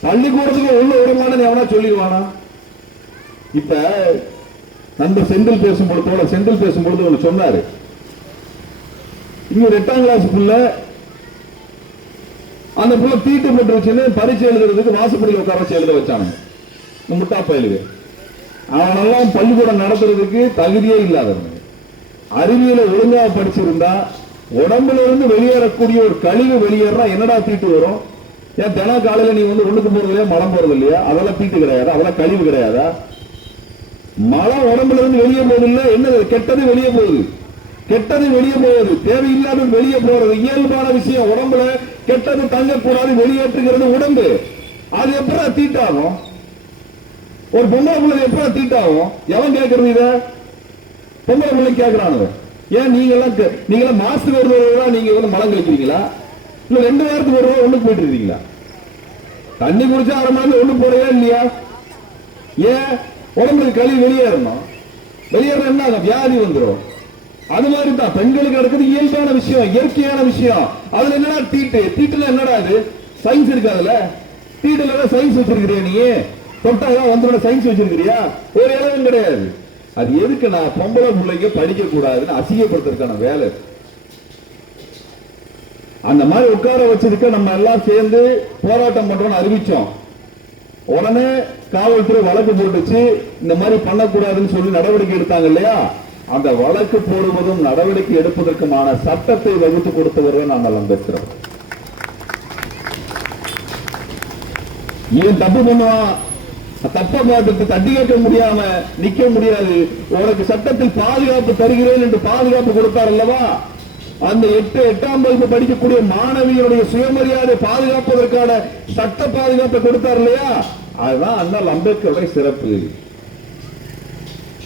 பள்ளிக்கூடத்துக்கு உள்ள வருமானம் எவனா சொல்லிடுவானா? இப்ப நண்பர் செந்தில் பேசும்பொழுது ஒன்று சொன்னாரு. இங்க 8ஆம் கிளாஸ் புள்ள அந்த புள்ள தீட்டு பெற்றுச்சுன்னு பரீட்சை எழுதுறதுக்கு வாசப்படியில் உட்கார வச்சு எழுத வச்சானுங்க. முட்டா பயலுது. அவனெல்லாம் பள்ளிக்கூடம் நடத்துறதுக்கு தகுதியே இல்லாதவங்க. அறிவியலை ஒழுங்காக படிச்சிருந்தா உடம்புல இருந்து வெளியேறக்கூடிய ஒரு கழிவு வெளியேறா என்னடா தீட்டு வரும்? ஏன் தினம் காலையில நீ ஒண்ணுக்கு போறது இல்லையா, மலம் போறது இல்லையா? அதெல்லாம் தீட்டு கிடையாதா? அதெல்லாம் கழிவு கிடையாதா? மலம் உடம்புல இருந்து வெளியே போகுது இல்ல, என்னது? கெட்டது வெளியே போகுது, கெட்டது வெளியே போகுது, தேவையில்லாத வெளியே போறது இயல்பான விஷயம். உடம்புல கெட்டது தங்கக்கூடாது, வெளியேற்றுகிறது உடம்பு. அது எப்படா தீட்டாகும்? ஒரு பொம்பளை பிள்ளை எப்படா தீட்டாகும்? எவன் கேட்கறது? இத பொம்பளை பிள்ளை கேட்கிறானு. ஏன் நீங்க மாசத்துக்கு ஒரு ரூபா நீங்க மலம் கழிக்கிறீங்களா? இல்ல 2 வாரத்துக்கு ஒரு ரூபா ஒண்ணுக்கு போயிட்டு இருக்கீங்களா? தண்ணி குடிச்சா அரை மணி நேரம் ஒண்ணு போறையா இல்லையா? ஏன் உடம்புக்கு கழிவு வெளியேறணும்? வெளியேற என்ன ஆகும்? வியாதி வந்துடும். அது மாதிரி தான் பெண்களுக்கு நடக்கிறது இயல்பான விஷயம், இயற்கையான விஷயம். அதுல என்னடா தீட்டு? தீட்டுல என்னடா அது? சயின்ஸ் இருக்காதுல்ல. தீட்டுல சயின்ஸ் வச்சிருக்கிறியா? நீ தொட்டாதான் வந்து சயின்ஸ் வச்சிருக்கிறியா? ஒரு இளவும் கிடையாது. அது எதுக்கு? நான் பொம்பளை பிள்ளைங்க படிக்க கூடாதுன்னு அசிங்கப்படுத்துறதுக்கான வேலை. அந்த மாதிரி உட்கார வச்சிருக்க நம்ம எல்லாம் சேர்ந்து போராட்டம் பண்றோம்னு அறிவிச்சோம். உடனே காவல்துறை வழக்கு போட்டுச்சு, இந்த மாதிரி பண்ணக்கூடாதுன்னு சொல்லி நடவடிக்கை எடுத்தாங்க இல்லையா? அந்த வழக்கு போடுவதும் நடவடிக்கை எடுப்பதற்குமான சட்டத்தை வகுத்து கொடுத்தவரை நாங்கள் அம்பேத்கர். ஏன் தப்பு பண்ணுவான்? தப்ப பார்த்து தட்டி கேட்க முடியாம நிக்க முடியாது. உனக்கு சட்டத்தில் பாதுகாப்பு தருகிறேன் என்று பாதுகாப்பு கொடுத்தார் அல்லவா? அந்த 8ஆம் வகுப்பு படிக்கக்கூடிய மாணவியுடைய சுயமரியாதை பாதுகாப்பதற்கான சட்ட பாதுகாப்பை கொடுத்தார் இல்லையா? அதுதான் அண்ணல் அம்பேத்கருடைய சிறப்பு.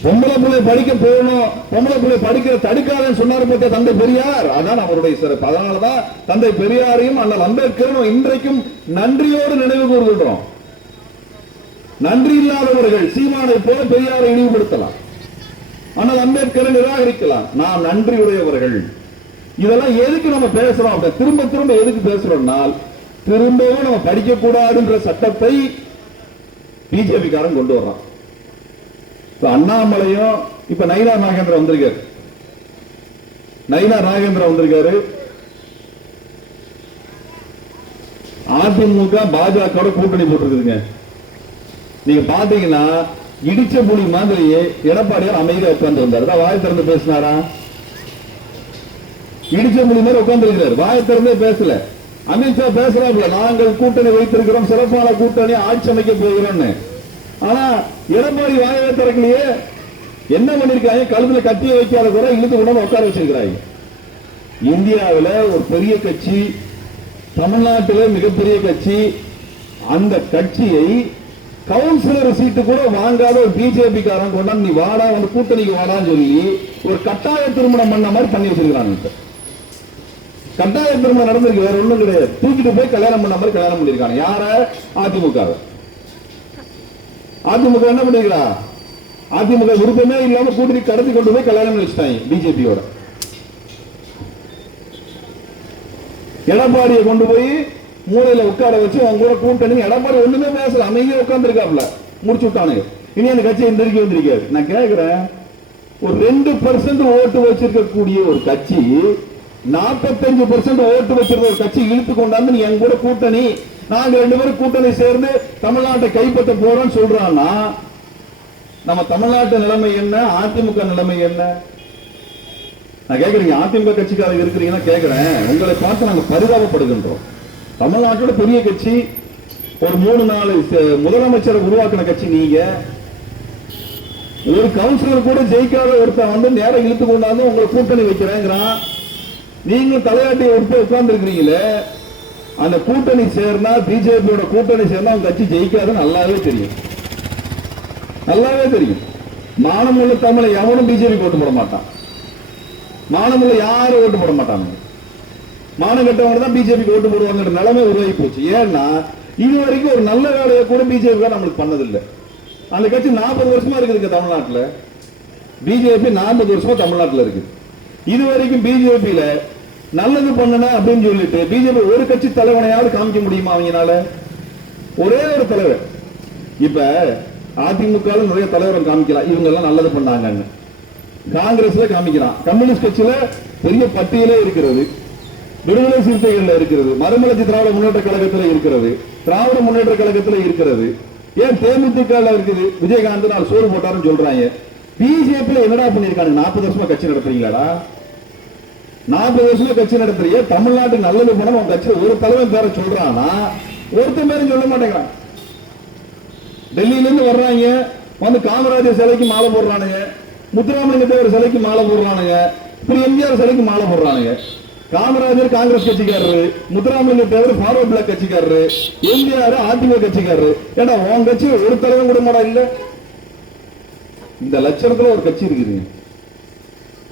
பொம்பளை பிள்ளை படிக்க போகணும், பொம்பளை பிள்ளை படிக்கிற தடுக்காதன்னு சொன்னார் போட்ட தந்தை பெரியார். அதான் அவருடைய சிறப்பு. அதனாலதான் தந்தை பெரியாரையும் அண்ணல் அம்பேத்கரும் இன்றைக்கும் நன்றியோடு நினைவு கூறுகின்றோம். நன்றி இல்லாதவர்கள் சீமானை போல பெரியாரை இழிவுபடுத்தலாம், ஆனால் அம்பேத்கரை நிராகரிக்கலாம். நாம் நன்றியுடையவர்கள். இதெல்லாம் எதுக்கு நம்ம பேசுறோம்? திரும்ப திரும்ப எதுக்கு பேசுறோம்னால், திரும்பவும் நம்ம படிக்க கூடாதுன்ற சட்டத்தை பிஜேபி காரன் கொண்டு வர்றான். அண்ணாமலையும் இப்ப நயினார் நாகேந்திரன் வந்திருக்காரு. நயினார் நாகேந்திரன் வந்திருக்காரு. அதிமுக பாஜக கூட்டணி போட்டிருக்குதுங்க. நீங்க பாத்தீங்கன்னா இடிச்ச புலி மாதிரி எடப்பாடியார் அமைதியா உட்கார்ந்து வந்தார். வாய் திறந்து பேசினாரா? இடிச்ச புலி மாதிரி உட்கார்ந்து இருக்கிறார், வாய் திறந்தே பேசல. அமித்ஷா பேசுறாங்க, நாங்கள் கூட்டணி வைத்திருக்கிறோம், சிறப்பான கூட்டணி, ஆட்சி அமைக்க போகிறோம். ஆனா எடப்பாடி வாயை திறக்கலையே. என்ன பண்ணிருக்காங்க? கழுத்துல கட்டிய வைக்காத கூட இழுத்து கொண்டு உட்கார வச்சிருக்கிறாங்க. இந்தியாவில் ஒரு பெரிய கட்சி, தமிழ்நாட்டில் மிகப்பெரிய கட்சி, அந்த கட்சியை கவுன்சிலர் சீட்டு கூட வாங்காத ஒரு பிஜேபி காரன் கொண்டாந்து நீ வாடா, வந்து கூட்டணிக்கு வாடான்னு சொல்லி ஒரு கட்டாய திருமணம் பண்ண மாதிரி பண்ணி வச்சிருக்காங்க. கட்டாய திருமணம் நடந்திருக்கு, வேற ஒண்ணும் கிடையாது. தூக்கிட்டு போய் கல்யாணம் பண்ண மாதிரி கல்யாணம் பண்ணிருக்காங்க. யார? அதிமுக. அதிமுக என்ன பண்ணிருக்கா? அதிமுக விருப்பமே இல்லாம கூட்டணி கடத்தி கொண்டு போய் கல்யாணம் வச்சுட்டாங்க பிஜேபியோட. எடப்பாடியை கொண்டு போய் மூலையில உட்கார வச்சு அவங்க கூட கூட்டணி. எடப்பாடி ஒண்ணுமே பேசல, அமைதியா உட்கார்ந்து இருக்காப்ல. முடிச்சு விட்டானுங்க. இனி அந்த கட்சி எந்திரிக்க வந்திருக்காரு. நான் கேட்கிறேன், ஒரு 2% ஓட்டு வச்சிருக்கக்கூடிய ஒரு கட்சி 45% ஓட்டு வச்சிருக்க ஒரு கட்சி இழுத்து கொண்டாந்து நீ எங்க கூட கூட்டணி, நாங்க 2 பேரும் கூட்டணி சேர்ந்து தமிழ்நாட்டை கைப்பற்ற போறோம்னு சொல்றான்னா, நம்ம தமிழ்நாட்டு நிலைமை என்ன? அதிமுக நிலைமை என்ன? நான் கேட்கிறீங்க, அதிமுக கட்சிக்காரங்க இருக்கிறீங்கன்னா கேட்கிறேன், உங்களை பார்த்து நாங்க பரிதாபப்படுகின்றோம். தமிழ்நாட்டோட பெரிய கட்சி, ஒரு 3-4 முதலமைச்சரை உருவாக்கின கட்சி நீங்க. ஒரு கவுன்சிலர் கூட ஜெயிக்காத ஒருத்தன் வந்து நேரம் இழுத்து கொண்டாந்து உங்களை கூட்டணி வைக்கிறேங்கிறான். நீங்களும் தலையாட்டி உட்கார்ந்து இருக்கிறீங்களே. அந்த கூட்டணி சேர்னா, பிஜேபியோட கூட்டணி சேர்னா உங்க கட்சி ஜெயிக்காதுன்னு நல்லாவே தெரியும், நல்லாவே தெரியும். மானமுள்ள தமிழை எவனும் பிஜேபி ஓட்டு போட மாட்டான். மானமுள்ள யாரும் ஓட்டு போட மாட்டாங்க. மானம் கட்டவங்க தான் பிஜேபிக்கு ஓட்டு போடுவாங்க நிலைமை உருவாகி போச்சு. ஏன்னா இது வரைக்கும் ஒரு நல்ல வேலையை கூட பிஜேபி நம்மளுக்கு பண்ணதில்லை. அந்த கட்சி 40 வருஷமா இருக்குது தமிழ்நாட்டில். பிஜேபி 40 வருஷமா தமிழ்நாட்டில் இருக்கு. இது வரைக்கும் பிஜேபியில நல்லது பண்ணன அப்படின்னு சொல்லிட்டு பிஜேபி ஒரு கட்சி தலைவனையாவது காமிக்க முடியுமா அவங்கனால? ஒரே ஒரு தலைவர். இப்ப அதிமுக நிறைய தலைவரை காமிக்கலாம், இவங்க எல்லாம் நல்லது பண்ணாங்கன்னு. காங்கிரஸ்ல காமிக்கிறான், கம்யூனிஸ்ட் கட்சியில பெரிய பட்டியலே இருக்கிறது. விடுதலை சிறுத்தைகள் இருக்கிறது, மறுமலர்ச்சி திராவிட முன்னேற்ற கழகத்தில் இருக்கிறது, திராவிட முன்னேற்ற கழகத்தில் இருக்கிறது, ஏன் தேமுதிக இருக்குது. விஜயகாந்த் நாலு சோறு போட்டாருன்னு சொல்றாங்க. பிஜேபி என்னடா பண்ணிருக்காங்க? 40 வருஷமா கட்சி நடத்துறீங்களாடா? 40 வருஷமா கட்சி நடத்துறீங்க. தமிழ்நாட்டுக்கு நல்லது பண்ண உங்க கட்சியில் ஒரு தலைவன் பேரை சொல்றானா ஒருத்தன் பேரும் சொல்ல மாட்டேங்கிறான். டெல்லியில இருந்து வர்றாங்க, வந்து காமராஜர் சிலைக்கு மாலை போடுறானுங்க, முத்துராமலிங்க தேவர் சிலைக்கு மாலை போடுறானுங்க, இப்படி எம்ஜிஆர் சிலைக்கு மாலை போடுறானுங்க. Kamarajar Congress கட்சிக்காரரு, Muthuramalinga Thevar forward black கட்சிக்காரரு, MGR AIADMK கட்சிக்காரரு. ஏன்னா உன் கட்சி ஒரு தலைவன் கூட மாடா இல்ல. இந்த லட்சணத்துல ஒரு கட்சி இருக்குதுங்க.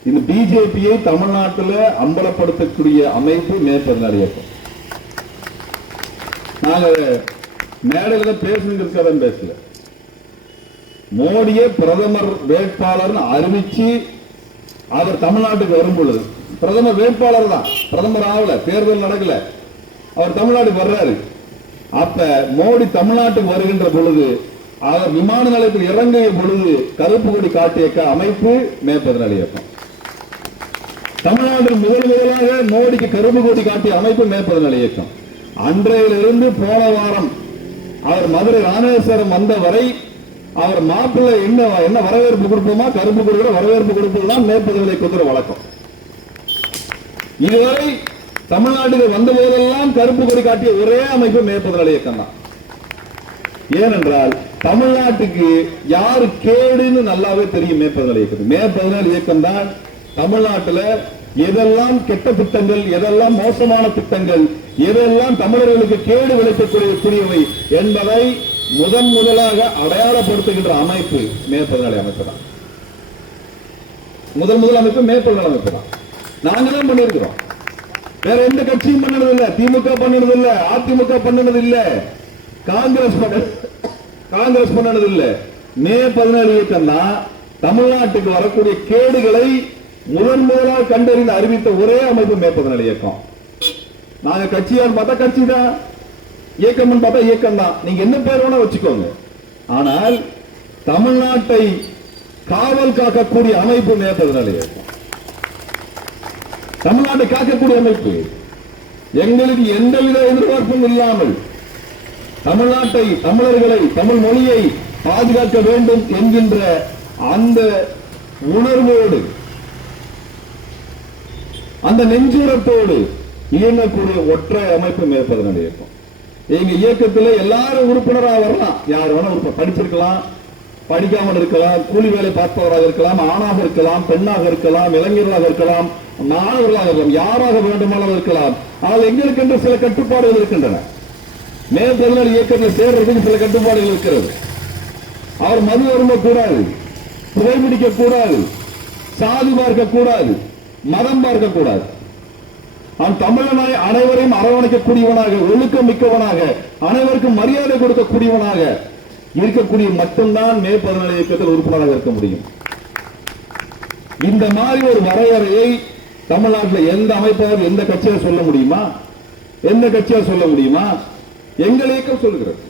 இந்த பிஜேபியை தமிழ்நாட்டில் அம்பலப்படுத்தக்கூடிய அமைப்பு மே 14 இயக்கம். நாங்க மேடையில பேசுறதுக்காக பேசல. மோடியை பிரதமர் வேட்பாளர் அறிவிச்சு அவர் தமிழ்நாட்டுக்கு வரும் பொழுது, பிரதமர் வேட்பாளர் தான், பிரதமர் ஆகல, தேர்தல் நடக்கல, அவர் தமிழ்நாட்டுக்கு வர்றாரு. அப்ப மோடி தமிழ்நாட்டுக்கு வருகின்ற பொழுது, அவர் விமான நிலையத்தில் இறங்கிய பொழுது கருப்பு கொடி காட்டிய அமைப்பு மே 14 இயக்கம். தமிழ்நாட்டில் முதலாக மோடிக்கு கருப்பு கொடி காட்டிய அமைப்பு மே 14 இயக்கம். அன்றையிலிருந்து போன வாரம் அவர் மதுரை ராமேஸ்வரம் வந்த வரை அவர் மாப்பிள்ளை என்ன வரவேற்பு கொடுப்போமா, கருப்பு கொடுக்கிற வரவேற்பு கொடுப்பதுதான் மே 14 இயக்கத்தோட வழக்கம். இதுவரை தமிழ்நாட்டுக்கு வந்த போதெல்லாம் கருப்பு கொடி காட்டிய ஒரே அமைப்பு மே 14 இயக்கம் தான். ஏனென்றால் தமிழ்நாட்டுக்கு யாரு கேடுன்னு நல்லாவே தெரியும். மே 14 இயக்கம், மே 14 இயக்கம் தான் தமிழ்நாட்டில் எதெல்லாம் கெட்ட திட்டங்கள், எதெல்லாம் மோசமான திட்டங்கள், எதெல்லாம் தமிழர்களுக்கு கேடு விளைவிக்கக்கூடியவை என்பதை முதலாக அடையாளப்படுத்துகின்ற அமைப்பு மே 14 அமைப்பு தான். முதல் அமைப்பு மே 14 அமைப்பு தான். நாங்க தான் பண்ணிருக்கிறோம். வேற எந்த கட்சியும் பண்ணது இல்ல, திமுக பண்ணினது இல்ல, அதிமுக பண்ணினது இல்ல, காங்கிரஸ் பண்ணினது இல்ல. மே 14 இயக்கம் தான் தமிழ்நாட்டுக்கு வரக்கூடிய கேடுகளை முதலாக கண்டறிந்து அறிவித்த ஒரே அமைப்பு மே 14 இயக்கம். நாங்க கட்சியார் பார்த்தா கட்சி தான், இயக்கம் பார்த்தா இயக்கம் தான். நீங்க என்ன பேர் வேணா வச்சுக்கோங்க. ஆனால் தமிழ்நாட்டை காவல் காக்கக்கூடிய அமைப்பு மே 14 இயக்கம். தமிழ்நாட்டை காக்கக்கூடிய அமைப்பு. எங்களுக்கு எந்தவித எதிர்பார்ப்பும் இல்லாமல் தமிழ்நாட்டை, தமிழர்களை, தமிழ் மொழியை பாதுகாக்க வேண்டும் என்கின்ற அந்த உணர்வோடு, அந்த நெஞ்சுரத்தோடு இயங்கக்கூடிய ஒற்றை அமைப்பு மே 14 இயக்கம். எங்க இயக்கத்தில் எல்லாரும் உறுப்பினராக வரலாம். யார் வேணா படிச்சிருக்கலாம், படிக்காமல் இருக்கலாம், கூலி வேலை பார்ப்பவராக இருக்கலாம், ஆணாக இருக்கலாம், பெண்ணாக இருக்கலாம், இளைஞர்களாக இருக்கலாம், மாணவர்களாக இருக்கலாம், யாராக வேண்டுமானாலும் இருக்கலாம். ஆனால் எங்களுக்கு என்று சில கட்டுப்பாடுகள் இருக்கின்றன. மே 14 இயக்கத்தில் சேர்றதுக்கு சில கட்டுப்பாடுகள் இருக்கிறது. அவர் மது அருந்த கூடாது, புகைப்பிடிக்க கூடாது, சாதி பார்க்க கூடாது, மதம் பார்க்க கூடாது. அவன் தமிழனாய் அனைவரையும் அரவணைக்கக்கூடியவனாக, ஒழுக்கம் மிக்கவனாக, அனைவருக்கும் மரியாதை கொடுக்கக்கூடியவனாக இருக்கக்கூடிய மட்டும்தான் மே 14 இயக்கத்தில் உறுப்பினராக இருக்க முடியும். இந்த மாதிரி ஒரு வரையறையை தமிழ்நாட்டில் எந்த அமைப்பாவது எந்த கட்சியா சொல்ல முடியுமா? எந்த கட்சியா சொல்ல முடியுமா? எங்கள் இயக்கம் சொல்லுகிறது.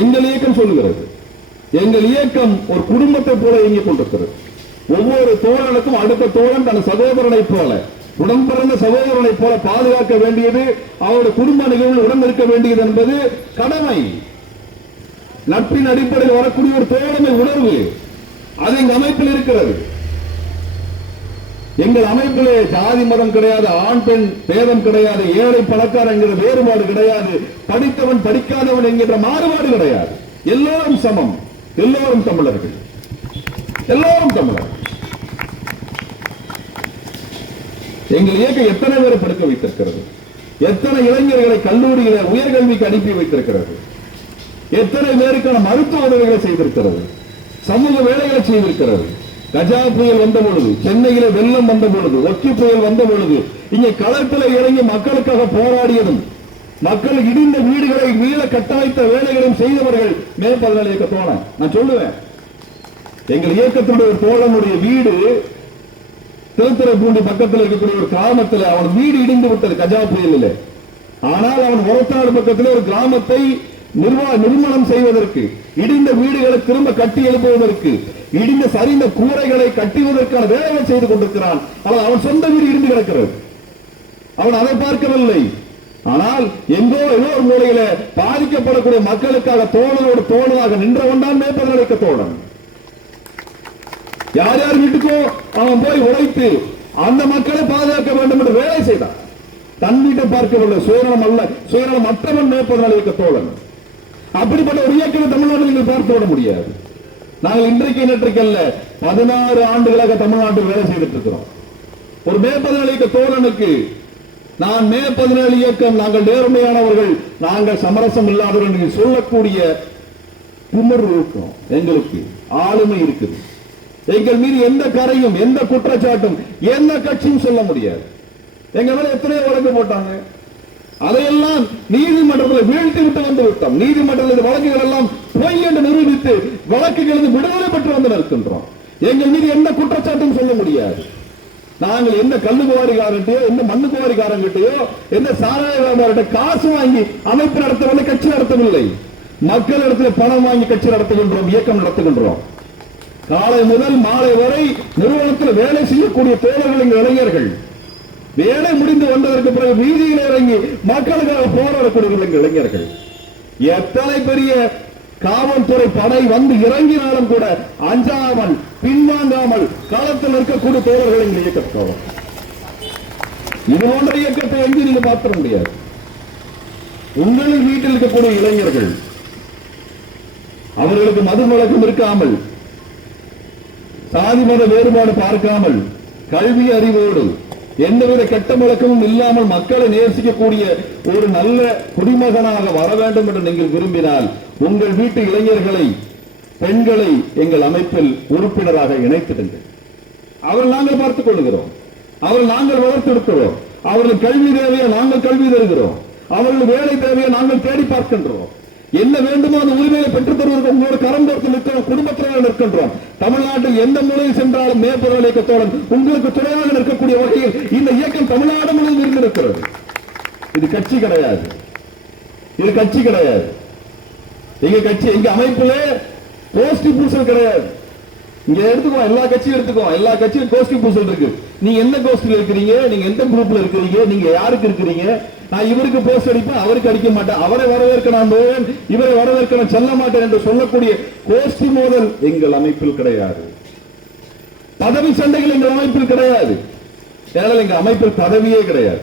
எங்கள் இயக்கம் சொல்லுகிறது. எங்கள் இயக்கம் ஒரு குடும்பத்தை போல இயங்கிக் கொண்டிருக்கிறது. ஒவ்வொரு தோழனுக்கும் அடுத்த தோழன் தன் சகோதரனை போல, உடன் பிறந்த சகோதரனை போல பாதுகாக்க வேண்டியது, அவருடைய குடும்ப நிகழ்வில் உடன் இருக்க வேண்டியது என்பது கடமை. நட்பின் அடிப்படையில் வரக்கூடிய ஒரு தோழமை உணர்வு அது எங்க அமைப்பில் இருக்கிறது. எங்கள் அமைப்பிலே ஜாதி மதம் கிடையாது, ஆண் பெண் பேதம் கிடையாது, ஏழை பணக்காரன் என்கிற வேறுபாடு கிடையாது, படித்தவன் படிக்காதவன் என்கின்ற மாறுபாடு கிடையாது. எல்லோரும் சமம், எல்லோரும் தமிழர்கள், எல்லோரும் தமிழர். எங்கள் இயக்கம் எத்தனை பேரை படிக்க வைத்திருக்கிறது, எத்தனை இளைஞர்களை கல்லூரிகளை உயர்கல்விக்கு அனுப்பி வைத்திருக்கிறது, எத்தனை பேருக்கான மருத்துவ உதவிகளை செய்திருக்கிறது, சமூக வேலைகளை செய்திருக்கிறது. கஜா புயல் வந்த பொழுது, சென்னையில வெள்ளம் வந்த பொழுது, ஒக்கி புயல் வந்த பொழுது இங்கே களத்தில் இறங்கி மக்களுக்காக போராடியதும், மக்கள் இடிந்த வீடுகளை மீள கட்டமைத்த வேலைகளையும் செய்தவர்கள் மே 14 இயக்க தோழன். நான் சொல்லுவேன், எங்கள் இயக்கத்தினுடைய ஒரு தோழனுடைய வீடு திருத்துறைப்பூண்டி பக்கத்தில் இருக்கக்கூடிய ஒரு கிராமத்தில் அவன் வீடு இடிந்து விட்டது கஜா புயலில். ஆனால் அவன் ஒரத்தாடு பக்கத்தில் ஒரு கிராமத்தை நிர்மாணம் செய்வதற்கு, இடிந்த வீடுகளை திரும்ப கட்டி எழுப்புவதற்கு, இடிந்த சரிந்த கூரைகளை கட்டுவதற்கான வேலைகள் செய்து கொண்டிருக்கிறான். ஆனால் அவன் சொந்த வீடு இடிந்து கிடக்கிறது. அவன் அதை பார்க்கவில்லை. ஆனால் எங்கோ ஏதோ ஒரு மூலையில பாதிக்கப்படக்கூடிய மக்களுக்காக தோழனோடு தோழனாக நின்றவன் தான் மேற்பதற்கு தோழன். யார் யார் வீட்டுக்கோ அவன் போய் உழைத்து அந்த மக்களை பாதுகாக்க வேண்டும் என்று வேலை செய்தான். தன் வீட்டை பார்க்கவில்லை. சுயநலம் அல்ல, சுயநலம் மற்றவன் மேற்பதற்கு தோழன். அப்படிப்பட்ட ஒரு இயக்கத்தை தமிழ்நாட்டில் நீங்கள் பார்த்து விட முடியாது. நாங்கள் இன்றைக்கு நேற்றைக்கு அல்ல, 16 ஆண்டுகளாக தமிழ்நாட்டில் வேலை செய்துட்டு இருக்கிறோம். ஒரு மேற்பதற்கு தோழனுக்கு நான் மே 17 இயக்கம், நாங்கள் நேர்மையானவர்கள், நாங்கள் சமரசம் இல்லாதவர்கள் என்று சொல்லக்கூடிய திமிரு இருக்கும். எங்களுக்கு ஆளுமை இருக்குது. எங்கள் மீது எந்த கரையும் எந்த குற்றச்சாட்டும் எந்த கட்சியும் சொல்ல முடியாது. எங்க மேல எத்தனையோ வழக்கு போட்டாங்க. அதையெல்லாம் நீதிமன்றத்தில் வீழ்த்தி விட்டு வந்து விட்டோம். நீதிமன்றத்தில் வழக்குகள் எல்லாம் பொய் என்று நிரூபித்து வழக்குகளிலிருந்து விடுதலை பெற்று வந்து நிற்கின்றோம். எங்கள் மீது எந்த குற்றச்சாட்டும் சொல்ல முடியாது. நாங்கள் எந்த கல்லுக்குவாரிகாரன்ட்டையோ எந்த மண்ணுக்குவாரிகாரங்கிட்டையோ எந்த சாராய வியாபாரிட்ட காசு வாங்கி அமைப்பு நடத்தவில்லை, கட்சி நடத்தவில்லை. மக்களிடத்தில் பணம் வாங்கி கட்சி நடத்துகின்றோம், இயக்கம் நடத்துகின்றோம். காலை முதல் மாலை வரை நிறுவனத்தில் வேலை செய்யக்கூடிய தோழர்கள் எங்கள் இளைஞர்கள். வேலை முடிந்து வந்ததற்கு பிறகு வீதியில் இறங்கி மக்களுக்காக போராடக்கூடிய எங்கள் இளைஞர்கள். எத்தனை பெரிய காவல்துறை படை வந்து இறங்கினாலும் கூட அஞ்சாமல் பின்வாங்காமல் களத்தில் இருக்கக்கூடிய தோழர்கள் எங்கள் இயக்கத்தோழர். இது போன்ற இயக்கத்தை எங்கே நீங்க பார்க்க முடியாது. உங்களின் வீட்டில் இருக்கக்கூடிய இளைஞர்கள் அவர்களுக்கு மது பழக்கம் இருக்காமல், சாதி மத வேறுபாடு பார்க்காமல், கல்வி அறிவோடு எந்தவித கெட்ட பழக்கமும் இல்லாமல் மக்களை நேசிக்கக்கூடிய ஒரு நல்ல குடிமகனாக வர வேண்டும் என்று நீங்கள் விரும்பினால் உங்கள் வீட்டு இளைஞர்களை, பெண்களை எங்கள் அமைப்பில் உறுப்பினராக இணைத்திடுங்கள். அவர்கள் நாங்கள் பார்த்துக் கொள்கிறோம். அவர்கள் நாங்கள் வளர்த்தெடுக்கிறோம். அவர்கள் கல்வி தேவையா நாங்கள் கல்வி தருகிறோம். அவர்கள் வேலை தேவையா நாங்கள் தேடி பார்க்கின்றோம். என்ன வேண்டுமோ அந்த உரிமையை பெற்றுத் தருவதற்கு உங்களோட கரம் கோர்த்து நிற்கிறோம். குடும்பத்தினர் நிற்கின்றோம். தமிழ்நாட்டில் எந்த மூலையில் சென்றாலும் மேற்பொருள் இயக்கத்தோடு உங்களுக்கு துணையாக நிற்கக்கூடிய வகையில் இந்த இயக்கம் தமிழ்நாடு முழுவதும் இருந்திருக்கிறது. இது கட்சி கிடையாது. இது கட்சி கிடையாது. எங்க கட்சி, எங்க அமைப்பிலே கோஷ்டி பூசல் கிடையாது. இங்க எடுத்துக்கோ, எல்லா கட்சியும் எடுத்துக்கோ, எல்லா கட்சியும் கோஷ்டி பூசல் இருக்கு. நீங்க எந்த கோஷ்டியில் இருக்கிறீங்க, நீங்க எந்த குரூப்ல இருக்கிறீங்க, நீங்க யாருக்கு இருக்கிறீங்க, நான் இவருக்கு போஸ்ட் அடிப்பேன் அவருக்கு அடிக்க மாட்டேன், அவரை வரவேற்க நான் போவேன் இவரை வரவேற்க நான் செல்ல மாட்டேன் என்று சொல்லக்கூடிய கோஷ்டி மோதல் எங்கள் அமைப்பில் கிடையாது. பதவி சண்டைகள் எங்கள் அமைப்பில் கிடையாது. ஏனால் எங்கள் அமைப்பில் பதவியே கிடையாது.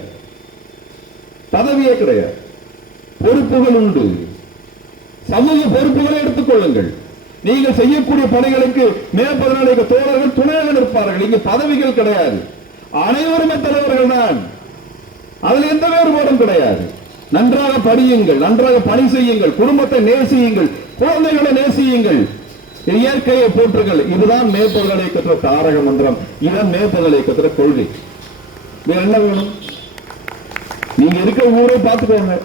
பதவியே கிடையாது. பொறுப்புகள் உண்டு. சமூக பொறுப்புகளை எடுத்துக் கொள்ளுங்கள். நீங்கள் செய்யக்கூடிய பணிகளுக்கு மேற்பதற்கு தோழர்கள் துணையாக நிற்பார்கள். இங்கு பதவிகள் கிடையாது. அனைவருமே தலைவர்கள் தான். அதில் எந்த வேறுபாடும் கிடையாது. நன்றாக படியுங்கள், நன்றாக பணி செய்யுங்கள், குடும்பத்தை நேசியுங்கள், குழந்தைகளை நேசியுங்கள், இயற்கையை போற்றுங்கள். இதுதான் மேற்பதற்கு தாரக மந்திரம். இதுதான் மேற்பதற்கு கொள்கை. வேற என்ன வேணும்? நீங்க இருக்கிற ஊரை பார்த்துக்கோங்க,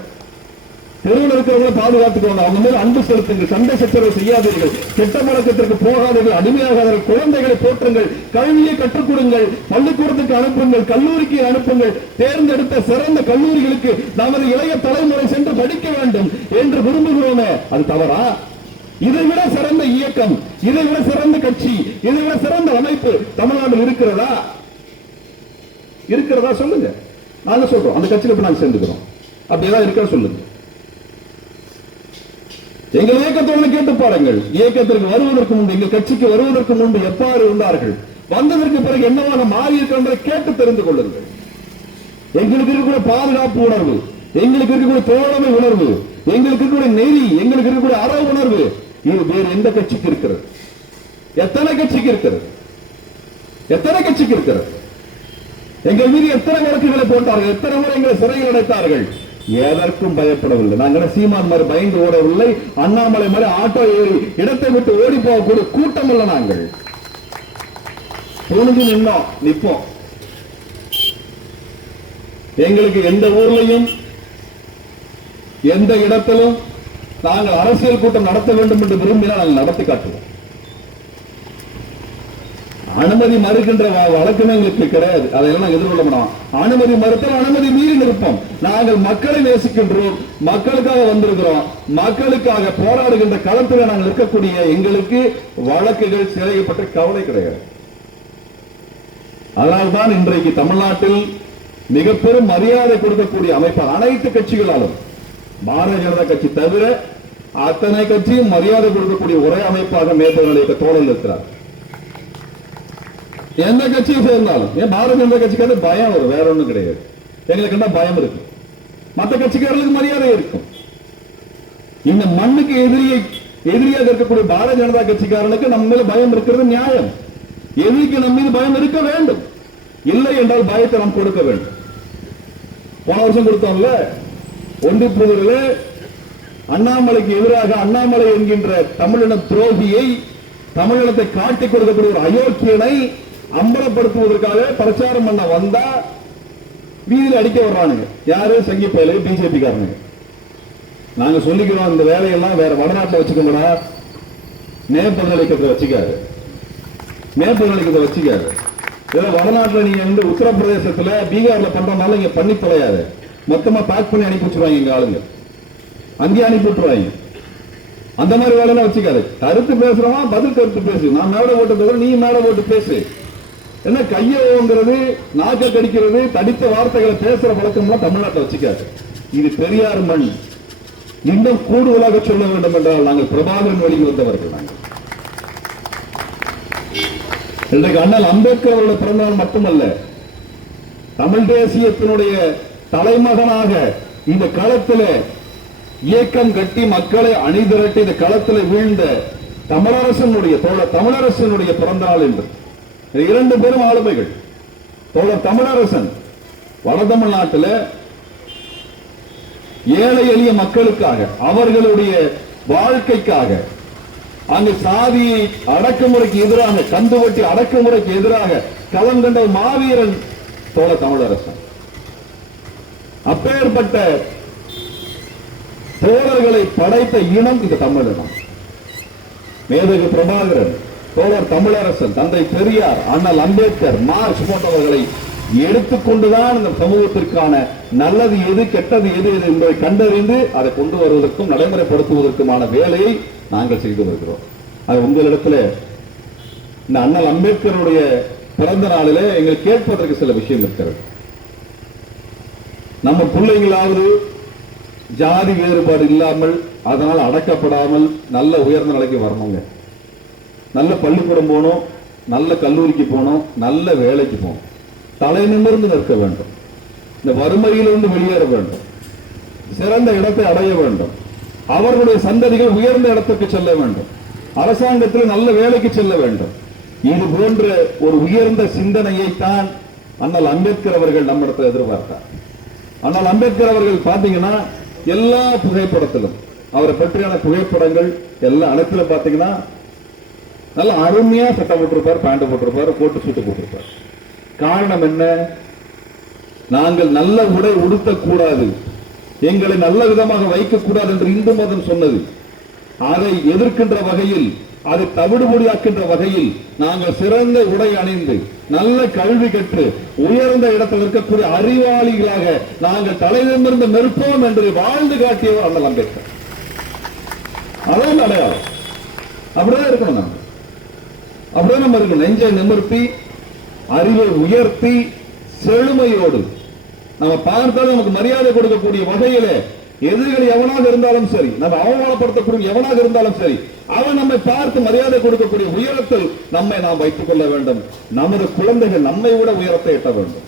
தெருவில் இருக்கிறவங்களை பாதுகாத்துக்கோங்க, அவங்க மேல் அன்பு செலுத்துங்கள், சண்டை சச்சரவு செய்யாதீர்கள், கெட்ட பழக்கத்திற்கு போகாதீர்கள், அடிமையாகாதீர்கள், குழந்தைகளை போற்றுங்கள், கல்வியை கற்றுக் கொடுங்கள், பள்ளிக்கூடத்துக்கு அனுப்புங்கள், கல்லூரிக்கு அனுப்புங்கள், தேர்ந்தெடுத்த சிறந்த கல்லூரிகளுக்கு நமது இளைய தலைமுறை சென்று படிக்க வேண்டும் என்று விரும்புகிறோமே, அது தவறா? இதை விட சிறந்த இயக்கம், இதை விட சிறந்த கட்சி, இதை விட சிறந்த அமைப்பு தமிழ்நாட்டில் இருக்கிறதா? இருக்கிறதா சொல்லுங்க. நாங்க சொல்றோம், அந்த கட்சியில நாங்க சேர்ந்துக்கிறோம். அப்படி ஏதாவது இருக்கிற சொல்லுங்க. எங்கள் இயக்கத்தோடு கேட்டு பாருங்கள். இயக்கத்திற்கு வருவதற்கு முன்பு, எங்கள் கட்சிக்கு வருவதற்கு முன்பு எவ்வாறு இருந்தார்கள், வந்ததற்கு பிறகு என்னவாக மாறி இருக்கிற கேட்டு தெரிந்து கொள்ளுங்கள். எங்களுக்கு இருக்கக்கூடிய பாதுகாப்பு உணர்வு, எங்களுக்கு இருக்கக்கூடிய தோழமை உணர்வு, எங்களுக்கு இருக்கக்கூடிய நெறி, எங்களுக்கு இருக்கக்கூடிய அற உணர்வு, இது வேறு எந்த கட்சிக்கு இருக்கிறது? எத்தனை கட்சிக்கு இருக்கிறது? எத்தனை கட்சிக்கு இருக்கிறது? எங்கள் மீது எத்தனை வழக்குகளை போட்டார்கள், எத்தனை முறை எங்களை சிறையில் அடைத்தார்கள். எதற்கும் பயப்படவில்லை. நாங்கள் சீமான் மாதிரி பயந்து ஓடவில்லை, அண்ணாமலை மாதிரி ஆட்டோ ஏறி இடத்தை விட்டு ஓடி போகக்கூடிய கூட்டம் இல்ல. நாங்கள் துணிஞ்சு நின்னோம், நிற்போம். எங்களுக்கு எந்த ஊர்லையும் எந்த இடத்திலும் நாங்கள் அரசியல் கூட்டம் நடத்த வேண்டும் என்று விரும்பினால் நாங்கள் நடத்தி காட்டுவோம். அனுமதி மறுக்கின்ற வழக்கமே எங்களுக்கு கிடையாது. அதையெல்லாம் நாங்கள் எதிர்கொள்ள மாட்டோம். அனுமதி மறுத்தால் அனுமதி மீறி நிற்போம். நாங்கள் மக்களை நேசிக்கின்றோம், மக்களுக்காக வந்திருக்கிறோம், மக்களுக்காக போராடுகின்ற களத்தில் நாங்கள் இருக்கக்கூடிய எங்களுக்கு வழக்குகள் சிறைப்பட்ட கவலை கிடையாது. அதனால்தான் இன்றைக்கு தமிழ்நாட்டில் மிக பெரும் மரியாதை கொடுக்கக்கூடிய அமைப்பாக அனைத்து கட்சிகளாலும், பாரதிய ஜனதா கட்சி தவிர அத்தனை கட்சியும் மரியாதை கொடுக்கக்கூடிய ஒரே அமைப்பாக மேற்படி தோழல் இருக்கிறார். எந்த கட்சியும் சேர்ந்தாலும், ஏன் பாரதிய ஜனதா கட்சிக்காக பயம் வரும், வேற ஒண்ணும் கிடையாது. எங்களுக்கு என்ன பயம் இருக்கு, மற்ற கட்சிக்காரர்களுக்கு மரியாதை இருக்கும். இந்த மண்ணுக்கு எதிரியாக இருக்கக்கூடிய பாரதிய ஜனதா கட்சிக்காரனுக்கு நம்ம மேல பயம் இருக்கிறது நியாயம். எதிரிக்கு நம்ம மீது பயம் இருக்க வேண்டும். இல்லை என்றால் பயத்தை நாம் கொடுக்க வேண்டும். போன வருஷம் கொடுத்தோம்ல, ஒன்றிப்பூரில் அண்ணாமலைக்கு எதிராக அண்ணாமலை என்கின்ற தமிழின துரோகியை, தமிழினத்தை காட்டிக் கொடுக்கக்கூடிய ஒரு அயோக்கியனை அம்பலப்படுத்துவதற்காக பிரச்சாரம் பண்ண வந்தா வீதியில் அடிக்க வர்றானுங்க. யாரு? சங்கி பயலு, பிஜேபி காரனுங்க. நாங்க சொல்லிக்கிறோம், இந்த வேலையெல்லாம் வேற வடநாட்டில் வச்சுக்கோங்கடா, நேபாள நிலையத்தை வச்சுக்காரு, நேபாள நிலையத்தை வச்சுக்காரு. ஏதோ வடநாட்டில் நீங்க வந்து உத்தரப்பிரதேசத்துல பீகார்ல பண்றதுனால இங்க பண்ணி தொலையாது, மொத்தமா பேக் பண்ணி அனுப்பி வச்சிருவாங்க எங்க ஆளுங்க, அங்கேயே அனுப்பி விட்டுருவாங்க. அந்த மாதிரி வேலை வச்சுக்காது. கருத்து பேசுறவா பதில் கருத்து பேசு, நான் மேடை போட்டு பேசுறேன், நீ மேடை போட்டு பேசு. என்ன கையை ஓங்கிறது, நாக்க கடிக்கிறது, தடித்த வார்த்தைகளை பேசுற பழக்கம்லாம் தமிழ்நாட்டை வச்சுக்காது. இது பெரியார் மண். இன்னும் கூடுதலாக சொல்ல வேண்டும் என்றால் நாங்கள் பிரபாகரன் வழியில் வந்தவர்கள். நாங்கள் இன்றைக்கு அண்ணல் அம்பேத்கர் அவருடைய பிறந்தநாள் மட்டுமல்ல, தமிழ் தேசியத்தினுடைய தலைமகனாக இந்த களத்தில் இயக்கம் கட்டி மக்களை அணிதிரட்டி இந்த களத்தில் வீழ்ந்த தமிழரசனுடைய தோழர் தமிழரசனுடைய பிறந்த நாள் என்று இரண்டு பேரும் ஆளுமைகள். தோழர் தமிழரசன் வட தமிழ்நாட்டில் ஏழை எளிய மக்களுக்காக, அவர்களுடைய வாழ்க்கைக்காக, அங்கு சாதி அடக்குமுறைக்கு எதிராக, கந்துவட்டி அடக்குமுறைக்கு எதிராக களம் கண்ட மாவீரன் தோழர் தமிழரசன். அப்பேற்பட்ட தோழர்களை படைத்த இனம் இந்த தமிழினம். மேதகு பிரபாகரன், தோழர் தமிழரசன், தந்தை பெரியார், அண்ணல் அம்பேத்கர், மார்க்ஸ் போன்றவர்களை எடுத்துக்கொண்டுதான் இந்த சமூகத்திற்கான நல்லது எது கெட்டது எது என்பதை கண்டறிந்து அதை கொண்டு வருவதற்கும் நடைமுறைப்படுத்துவதற்குமான வேலையை நாங்கள் செய்து வருகிறோம். அது உங்களிடத்துல இந்த அண்ணல் அம்பேத்கருடைய பிறந்த நாளிலே எங்கள் கேட்பதற்கு சில விஷயம் இருக்கிறது. நம்ம பிள்ளைங்களாவது ஜாதி வேறுபாடு இல்லாமல், அதனால் அடக்கப்படாமல் நல்ல உயர்ந்த நிலைக்கு வரணுங்க. நல்ல பள்ளிக்கூடம் போகணும், நல்ல கல்லூரிக்கு போகணும், நல்ல வேலைக்கு போகணும், தலை நிமிர்ந்து நிற்க வேண்டும், இந்த வறுமையிலிருந்து வெளியேற வேண்டும், சிறந்த இடத்தை அடைய வேண்டும், அவர்களுடைய சந்ததிகள் உயர்ந்த இடத்துக்கு செல்ல வேண்டும், அரசாங்கத்தில் நல்ல வேலைக்கு செல்ல வேண்டும். இது போன்ற ஒரு உயர்ந்த சிந்தனையைத்தான் அண்ணல் அம்பேத்கர் அவர்கள் நம்மிடத்தில் எதிர்பார்த்தார். அண்ணல் அம்பேத்கர் அவர்கள் பாத்தீங்கன்னா எல்லா புகைப்படத்திலும் அவரை பற்றியான புகைப்படங்கள் எல்லாம் அனைத்துல பாத்தீங்கன்னா நல்ல அருமையா சட்டை போட்டிருப்பார், பேண்ட் போட்டிருப்பார், கோட்டு சூட்டு போட்டிருப்பார். காரணம் என்ன? நாங்கள் நல்ல உடை உடுத்தக்கூடாது, எங்களை நல்ல விதமாக வைக்கக்கூடாது என்று இந்து மதம் சொன்னது. அதை எதிர்க்கின்ற வகையில், அதை தவிடுபொடியாக்கின்ற வகையில் நாங்கள் சிறந்த உடை அணிந்து நல்ல கல்வி கற்று உயர்ந்த இடத்தில் இருக்கக்கூடிய அறிவாளிகளாக நாங்கள் தலைநிமிர்ந்து நிற்போம் என்று வாழ்ந்து காட்டியவர் அண்ணல் அம்பேத்கர். அதான் அடையாளம். அப்படிதான் இருக்கணும். நம்ம அப்படியே நம்ம இருக்கணும். நெஞ்சை நிமிர்த்தி, அறிவை உயர்த்தி, செழுமையோடு நம்ம பார்த்தாலும் நமக்கு மரியாதை கொடுக்கக்கூடிய வகையிலே எதிரிகள் எவனாக இருந்தாலும் சரி, நம்ம அவமானப்படுத்தக்கூடிய எவனாக இருந்தாலும் சரி, அவன் நம்மை பார்த்து மரியாதை கொடுக்கக்கூடிய உயரத்தில் நம்மை நாம் வைத்துக் கொள்ள வேண்டும். நமது குழந்தைகள் நம்மை விட உயரத்தை எட்ட வேண்டும்.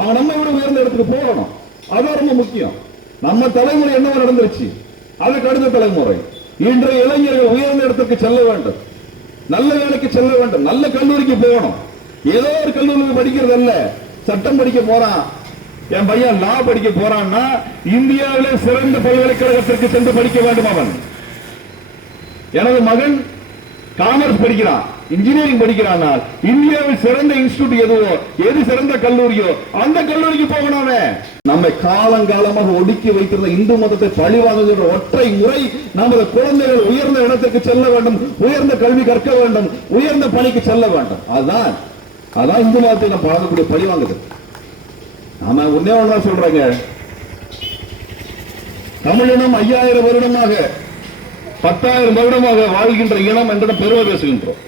அவன் நம்மை விட உயர்ந்த இடத்துக்கு போகணும். அது ரொம்ப முக்கியம். நம்ம தலைமுறை என்னவோ நடந்துருச்சு, அதுக்கு அடுத்த தலைமுறை இன்றைய இளைஞர்கள் உயர்ந்த இடத்துக்கு செல்ல வேண்டும், நல்ல வேலைக்கு செல்ல வேண்டும், நல்ல கல்லூரிக்கு போகணும். ஏதோ ஒரு கல்லூரிக்கு படிக்கிறது அல்ல, சட்டம் படிக்க போறான், என் பையன் லா படிக்க போறான்னா இந்தியாவிலே சிறந்த பல்கலைக்கழகத்திற்கு சென்று படிக்க வேண்டும். அவன், எனது மகன் காமர்ஸ் படிக்கிறான், இன்ஜினியரிங் படிக்கிறான், இந்தியாவில் சிறந்த இன்ஸ்டிடியூட் எதுவோ, எது சிறந்த கல்லூரியோ அந்த கல்லூரிக்கு போகணும். நம்மை காலங்காலமாக ஒடுக்கி வைத்திருந்த இந்து மதத்தை பழிவாங்குகின்ற ஒற்றை முறை நமது குழந்தைகள் உயர்ந்த இடத்துக்கு செல்ல வேண்டும், உயர்ந்த கல்வி கற்க வேண்டும், உயர்ந்த பணிக்கு செல்ல வேண்டும். அதான் இந்து மதத்தை நம்ம பார்க்கக்கூடிய பழிவாங்குது. நாம ஒன்னே ஒன்றா சொல்றாங்க, தமிழினம் 5000 வருடமாக 10,000 வருடமாக வாழ்கின்ற இனம் என்ற பெருமை பேசுகின்றோம்.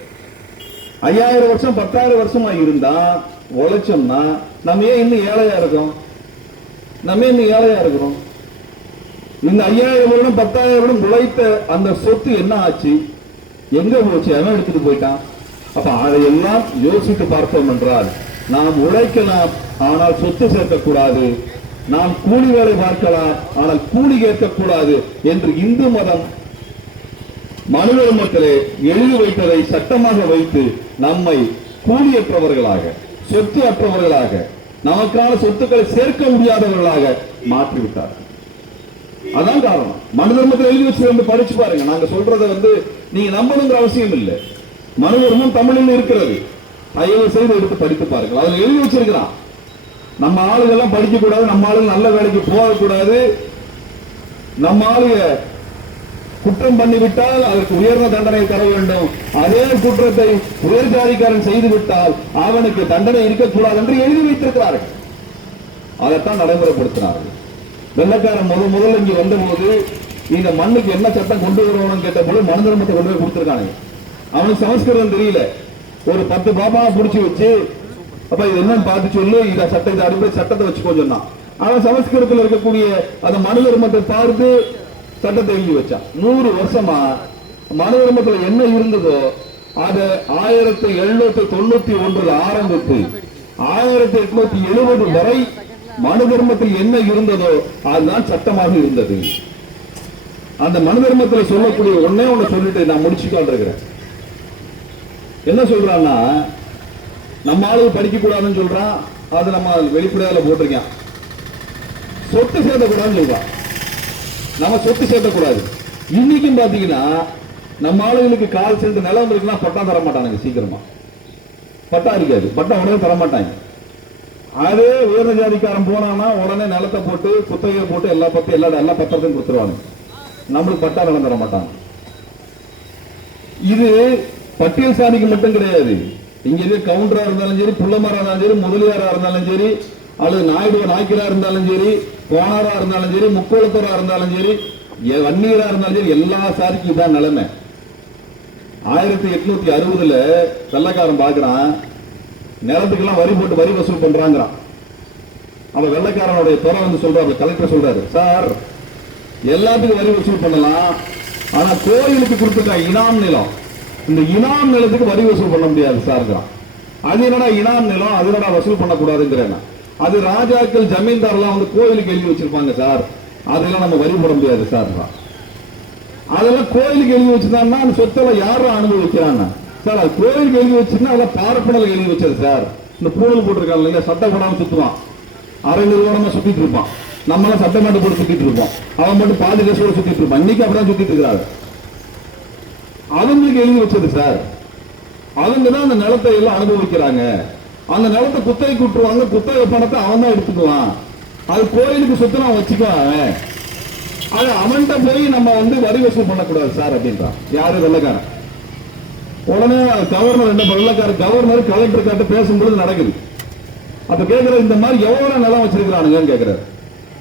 5000 வருஷம் 10,000 வருஷமா இருந்தா உழைச்சோம்னா நம்ம ஏன் இன்னும் ஏழையா இருக்கோம்? நம்ம இன்னும் ஏழையா இருக்கிறோம். இந்த 5000 வருடம் 10,000 வருடம் உழைத்த அந்த சொத்து என்ன ஆச்சு, எங்க போச்சு, அவன் எடுத்துட்டு போயிட்டான். அப்ப அதையெல்லாம் யோசித்து பார்த்தோம் என்றால் நாம் உழைக்கலாம், ஆனால் சொத்து சேர்க்கக்கூடாது. நாம் கூலி வேலை பார்க்கலாம், ஆனால் கூலி கேட்கக்கூடாது என்று இந்து மதம் மனித மக்களே எழுதி வைத்ததை சட்டமாக வைத்து நம்மை கூலியற்றவர்களாக, சொத்து அற்றவர்களாக, நமக்கான சொத்துக்களை சேர்க்க முடியாதவர்களாக மாற்றிவிட்டார்கள். அதான் காரணம். மனு தர்மத்தில் எழுதி வச்சு படிச்சு பாருங்க. நாங்க சொல்றதை நீங்க நம்பணுங்கிற அவசியம் இல்லை. மனு தர்மம் தமிழில் இருக்கிறது, தயவு செய்து எடுத்து படித்து பாருங்கள். அதில் எழுதி வச்சிருக்கிறான், நம்ம ஆளுகெல்லாம் படிக்க கூடாது, நம்ம ஆளுங்க நல்ல வேலைக்கு போகக்கூடாது, நம்ம ஆளுங்க குற்றம் பண்ணிவிட்டால் அதற்கு உயர்ந்த தண்டனை தர வேண்டும், அதே குற்றத்தை உயர் ஜாதிக்காரன் செய்து விட்டால் அவனுக்கு தண்டனை இருக்கக்கூடாது என்று எழுதி வைத்திருக்கிறார்கள். அதைத்தான் நடைமுறைப்படுத்தினார்கள். வெள்ளக்காரன் முதல்ல இங்க வந்த போது இந்த மண்ணுக்கு என்ன சட்டம் கொண்டு வருவோம் கேட்ட போது மனு தர்மத்தை கொண்டு போய் கொடுத்திருக்காங்க. அவனுக்கு சமஸ்கிருதம் தெரியல. ஒரு 10 பாபா புடிச்சு வச்சு, அப்ப இது என்னன்னு பார்த்து சொல்லு, இத சட்டத்தை அடிப்படை சட்டத்தை வச்சுக்கோ சொன்னான். அவன் சமஸ்கிருதத்தில் இருக்கக்கூடிய அந்த மனு தர்மத்தை பார்த்து சட்டத்தை எழுதி வச்சான். 100 வருஷமா மனு தர்மத்தில் என்ன இருந்ததோ அதை 1791 ஆரம்பித்து 1870 வரை மனு தர்மத்தில் என்ன இருந்ததோ அதுதான் சட்டமாக இருந்தது. அந்த மனு தர்மத்தில் சொல்லக்கூடிய ஒன்னே ஒண்ணு சொல்லிட்டு நான் முடிச்சுக்கான் இருக்கிறேன். என்ன சொல்றான்னா, நம்ம ஆளுக்கு படிக்க கூடாதுன்னு சொல்றான், அது நம்ம வெளிப்படையால போட்டிருக்கேன். சொத்து சேர்த்தக்கூடாதுன்னு சொல்றான், நம்ம சொத்து சேர்த்தக்கூடாது. இன்னைக்கும் பாத்தீங்கன்னா நம்ம ஆளுகளுக்கு கால் சென்று நிலம் இருக்குன்னா பட்டா தர மாட்டானுங்க. சீக்கிரமா பட்டா இருக்காது, பட்டா உடனே தர மாட்டாங்க. அதே உயர்ந்த ஜாதிக்காரன் போனான்னா உடனே நிலத்தை போட்டு குத்தகையை போட்டு எல்லா பத்திரத்தையும் கொடுத்துருவாங்க. நம்மளுக்கு பட்டா நிலம் தர மாட்டாங்க. இது பட்டியல் சாதிக்கு மட்டும் கிடையாது. இங்க இருக்க கவுண்டரா இருந்தாலும் சரி, புள்ளமரா இருந்தாலும் சரி, முதலியாரா இருந்தாலும் சரி, அல்லது நாய்க்கரா இருந்தாலும் சரி, கோணாரா இருந்தாலும் சரி, முக்கோளத்தரா இருந்தாலும் சரி, வன்னியரா இருந்தாலும் சரி, எல்லா சாதிக்கும் இதான் நிலைமை. 1860 வெள்ளக்காரன் பாக்குறான், நிலத்துக்கெல்லாம் வரி போட்டு வரி வசூல் பண்றாங்கிறான். அவன் வெள்ளக்காரனுடைய துறை சொல்றாரு, கலெக்டர் சொல்றாரு, சார் எல்லாத்துக்கும் வரி வசூல் பண்ணலாம், ஆனா கோயிலுக்கு கொடுத்துருக்க இனாம் நிலம், இந்த இனாம் நிலத்துக்கு வரி வசூல் பண்ண முடியாது சார். அது என்னடா இனாம் நிலம், அது என்னடா வசூல் பண்ணக்கூடாதுங்கிறேன். அது ராஜாக்கள் ஜமீன்தார்லாம் கோயிலுக்கு எழுதி வச்சிருப்பாங்க சார், அதெல்லாம் நம்ம வரி போட முடியாது சார். அதெல்லாம் கோயிலுக்கு எழுதி வச்சிருந்தாங்கன்னா அந்த சொத்தெல்லாம் யாரும் அனுபவிக்கிறாங்க சார். அது கோயிலுக்கு எழுதி வச்சிருந்தா அதெல்லாம் பார்ப்பனல் எழுதி வச்சது சார். இந்த பூணல் போட்டிருக்காங்க இல்லையா, சட்டை போடாம சுத்துவான், அரை நிறுவனமா சுத்திட்டு இருப்பான். நம்மளாம் சட்டை மாட்டு போட்டு சுத்திட்டு இருப்போம், அவன் மட்டும் பாதி ட்ரெஸ்ஸோட சுத்திட்டு இருப்பான். இன்னைக்கு அப்படிதான் சுத்திட்டு இருக்கிறாரு. அவங்களுக்கு எழுதி வச்சது சார். அவங்க தான் அந்த நிலத்தை எல்லாம் அனுபவிக்கிறாங்க. அந்த நிலத்தை குத்தகை கூட்டுருவாங்க, குத்தகை பணத்தை அவன் தான் எடுத்துக்குவான். அது கோயிலுக்கு சொத்து நான் வச்சுக்குவான். அது அவன்கிட்ட போய் நம்ம வரி வசூல் பண்ணக்கூடாது சார் அப்படின்றான். யாரு? வெள்ளக்காரன். உடனே கவர்னர் என்ன வெள்ளக்கார கவர்னர் கலெக்டர் கிட்ட பேசும்போது நடக்குது. அப்ப கேட்கிற, இந்த மாதிரி எவ்வளவு நிலம் வச்சிருக்கிறானுங்கன்னு கேட்கிறாரு.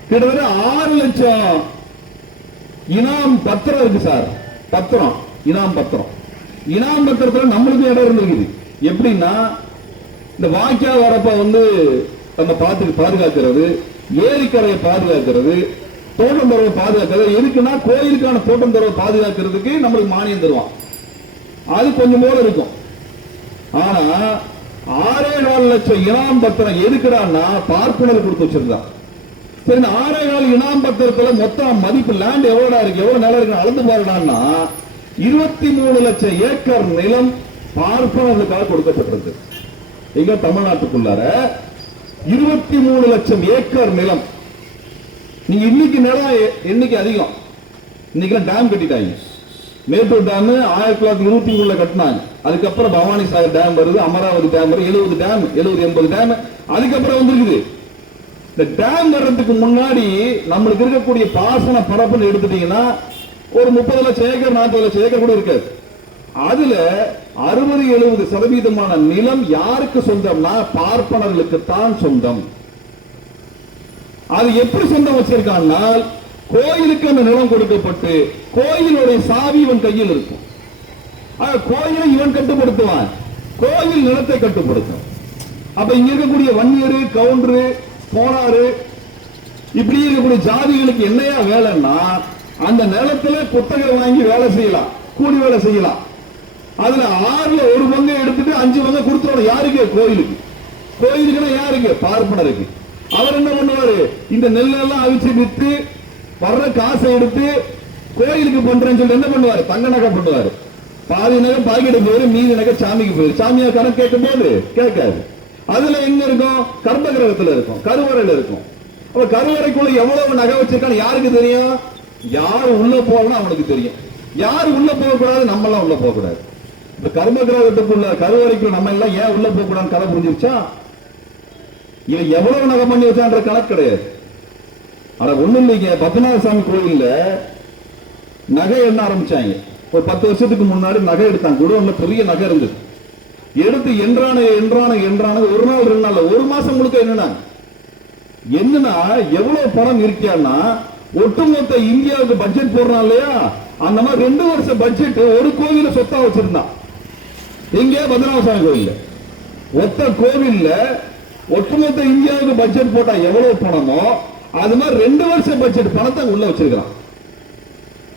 கிட்டத்தட்ட 6 லட்சம் இனாம் பத்திரம் இருக்கு சார். பத்திரம், இனாம் பத்திரம். இனாம் பத்திரத்துல நம்மளுக்கு இடம் இருந்திருக்குது. எப்படின்னா, இந்த வாய்க்கா வரப்ப நம்ம பாதுகாக்கிறது, ஏரிக்கரையை பாதுகாக்கிறது, தோட்டம் தரவை பாதுகாக்கிறது. எதுக்குன்னா கோயிலுக்கான தோட்டம் தரவை பாதுகாக்கிறதுக்கு நம்மளுக்கு மானியம் தருவான். அது கொஞ்சம் போல இருக்கும். ஆனா 6.4 லட்சம் இனாம் பத்திரம் எதுக்குறான்னா பார்ப்பனர் கொடுத்து வச்சிருந்தான். சரி, இந்த 6.4 இனாம் பத்திரத்துல மொத்தம் மதிப்பு லேண்ட் எவ்வளவு இருக்கு, எவ்வளவு நிலம் இருக்கு அளந்து பாருடான்னா 23 லட்சம் ஏக்கர் நிலம் பார்ப்பனர்களுக்காக கொடுக்கப்பட்டிருக்கு. எங்க தமிழ்நாட்டுக்குள்ளார 23 லட்சம் ஏக்கர் நிலம். நீங்க இன்னைக்கு நிலம் எண்ணிக்கை அதிகம். இன்னைக்கு டேம் கட்டிட்டாங்க. மேட்டூர் டேம் 1923 கட்டினாங்க. அதுக்கப்புறம் பவானி சாகர் டேம் வருது, அமராவதி டேம் வருது, 70 டேம், 70-80 டேம் அதுக்கப்புறம் வந்துருக்குது. இந்த டேம் வர்றதுக்கு முன்னாடி நம்மளுக்கு இருக்கக்கூடிய பாசன பரப்புன்னு எடுத்துட்டீங்கன்னா ஒரு 30 லட்சம் ஏக்கர் 40 லட்சம் ஏக்கர் கூட இருக்காது. அதுல 60-70% நிலம் யாருக்கு சொந்தம்னா பார்ப்பனர்களுக்கு தான் சொந்தம். அது எப்படி சொந்தம் வச்சிருக்கான்னா, கோயிலுக்கு அந்த நிலம் கொடுக்கப்பட்டு கோயிலுடைய சாவி இவன் கையில் இருக்கும். கோயிலை இவன் கட்டுப்படுத்துவான், கோயில் நிலத்தை கட்டுப்படுத்தும். அப்ப இங்க இருக்கக்கூடிய வன்னியரு, கவுண்டரு, போனாரு, இப்படி இருக்கக்கூடிய ஜாதிகளுக்கு என்னையா வேலைன்னா அந்த நிலத்துல புத்தகம் வாங்கி வேலை செய்யலாம், கூலி வேலை செய்யலாம். அதுல 6ல் 1 பங்கு எடுத்துட்டு 5 பங்கு கொடுத்துருவோம். யாருக்கு? கோயிலுக்கு. கோயிலுக்குன்னா யாருக்கு? பார்ப்பனருக்கு. அவர் என்ன பண்ணுவாரு? இந்த நெல்லெல்லாம் அவிச்சு வித்து வர்ற காசை எடுத்து கோயிலுக்கு பண்றேன்னு சொல்லி என்ன பண்ணுவாரு? தங்க நகை பண்ணுவாரு. பாதி நகை பாக்கிட்டு போயிரு, மீதி நகை சாமிக்கு போயிரு. சாமியா கணக்கு கேட்கும் போது கேட்காது. அதுல எங்க இருக்கும்? கர்ப்ப கிரகத்துல இருக்கும், கருவறையில இருக்கும். அப்ப கருவறைக்குள்ள எவ்வளவு நகை வச்சிருக்கான்னு யாருக்கு தெரியும்? யாரு உள்ள போகணும் அவனுக்கு தெரியும். யாரு உள்ள போகக்கூடாது? நம்ம எல்லாம் உள்ள போகக்கூடாது. இப்ப கர்ப்ப கிரகத்துக்குள்ள கருவறைக்குள்ள நம்ம எல்லாம் ஏன் உள்ள போகக்கூடாதுன்னு கதை புரிஞ்சிருச்சா? இவன் எவ்வளவு நகை பண்ணி வச்சான்ற கணக்கு கிடையாது. ஆனா ஒண்ணு இல்லைங்க, பத்மநாப சாமி கோயில்ல நகை எண்ண ஆரம்பிச்சாங்க. ஒரு 10 வருஷத்துக்கு முன்னாடி நகை எடுத்தாங்க. குடோன்ல பெரிய நகை இருந்தது. எடுத்து என்றான ஒரு நாள் 2 நாள் 1 மாசம் முழுக்க என்னன்னா எவ்வளவு பணம் இருக்கியான்னா ஒட்டுமொத்த இந்தியாவுக்கு பட்ஜெட் போடுறான் இல்லையா, அந்த மாதிரி 2 வருஷ பட்ஜெட் ஒரு கோவில சொத்தா வச்சிருந்தான். எங்க? பத்மநாப சாமி கோவில்ல. ஒத்த கோவில்ல ஒட்டுமொத்த இந்தியாவுக்கு பட்ஜெட் போட்டா எவ்வளவு பணமோ அது மாதிரி 2 வருஷ பட்ஜெட் பணத்தை உள்ள வச்சிருக்கான்.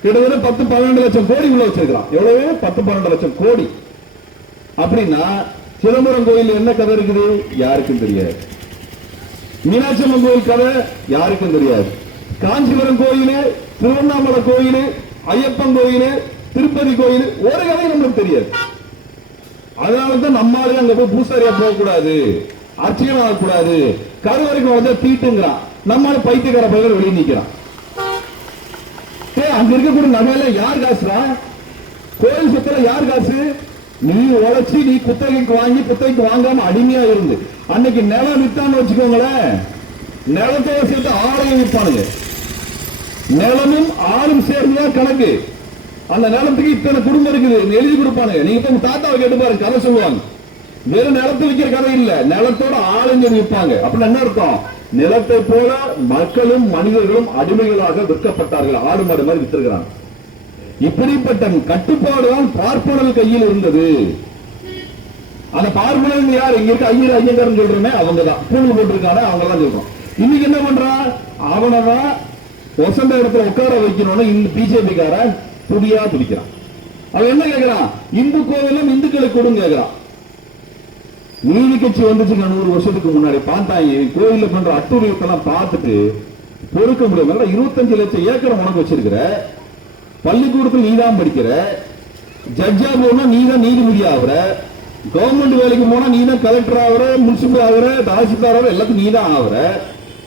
கிட்டத்தட்ட 10-12 லட்சம் கோடி உள்ள வச்சிருக்கான். எவ்வளவு? 10-12 லட்சம் கோடி. அப்படின்னா சிதம்பரம் கோயில் என்ன கதை இருக்குது? யாருக்கும் தெரியாது. மீனாட்சி அம்மன் கோயில் கதை யாருக்கும் தெரியாது. காஞ்சிபுரம் கோயில், திருவண்ணாமலை கோயில், ஐயப்பன் கோயில், திருப்பதி கோயில் ஒரு கதை நமக்கு தெரியாது. அதனாலதான் நம்மளால அங்க போய் பூசாரியா போகக்கூடாது, அர்ச்சனை ஆகக்கூடாது, கருவறைக்கு வந்து தீட்டுங்கிறான். நம்மளால பைத்தியக்கார பயிர் வெளியே நிக்கிறான். அங்க இருக்கக்கூடிய நகையில யார் காசுரா? கோயில் சொத்துல யார் காசு? நீ உழைச்சி நீ குத்தகைக்கு வாங்கி குத்தகைக்கு வாங்காம அடிமையா இருந்து அன்னைக்கு நிலம் வித்தான்னு வச்சுக்கோங்களேன், நிலத்தோட சேர்த்து ஆலையும் விற்பானுங்க. நிலமும் ஆளும் சேர்ந்துதான் கணக்கு. அந்த நிலத்துக்கு இத்தனை குடும்பம் இருக்குது எழுதி கொடுப்பானுங்க. நீங்க இப்ப தாத்தாவை கேட்டு பாருங்க, கதை சொல்லுவாங்க. வெறும் நிலத்தை விற்கிற கதை இல்ல, நிலத்தோட ஆளுங்க விற்பாங்க. அப்படின்னு என்ன அர்த்தம்? நிலத்தை போல மக்களும் மனிதர்களும் அடிமைகளாக விற்கப்பட்டார்கள். ஆடு மாடு மாதிரி வித்திருக்கிறாங்க. இப்படிப்பட்ட கட்டுப்பாடுதான் பார்ப்பனர்கள் கையில் இருந்தது. அந்த பார்ப்பனர்கள் யார்? இங்க இருக்க ஐயங்காரன் சொல்றோமே அவங்கதான். பூணு போட்டிருக்காங்க, அவங்க தான் சொல்றோம். இன்னைக்கு என்ன பண்றான்? அவனதான் வசந்த இடத்துல உட்கார வைக்கணும்னு இந்த பிஜேபி காரன் துடியா துடிக்கிறான். அவன் என்ன கேட்கிறான்? இந்து கோவிலும் இந்துக்களுக்கு கொடுங்க கேட்கிறான். நீதி கட்சி வந்துச்சுங்க 100 வருஷத்துக்கு முன்னாடி பார்த்தாங்க. கோயில பண்ற அட்டுழியத்தெல்லாம் பார்த்துட்டு பொறுக்க முடியாம 25 லட்சம் ஏக்கர் உனக்கு வச்சிருக்கிற, பள்ளிக்கூடத்தில் நீதான் படிக்கிற, ஜட்ஜா போனா நீதான் நீதிபதி ஆகுற, கவர்மெண்ட் வேலைக்கு போனா நீதான் கலெக்டர் ஆகுற, முனிசிபல் ஆகுற, தாசில்தார் ஆகுற, எல்லாத்துக்கும் நீதான் ஆகுற,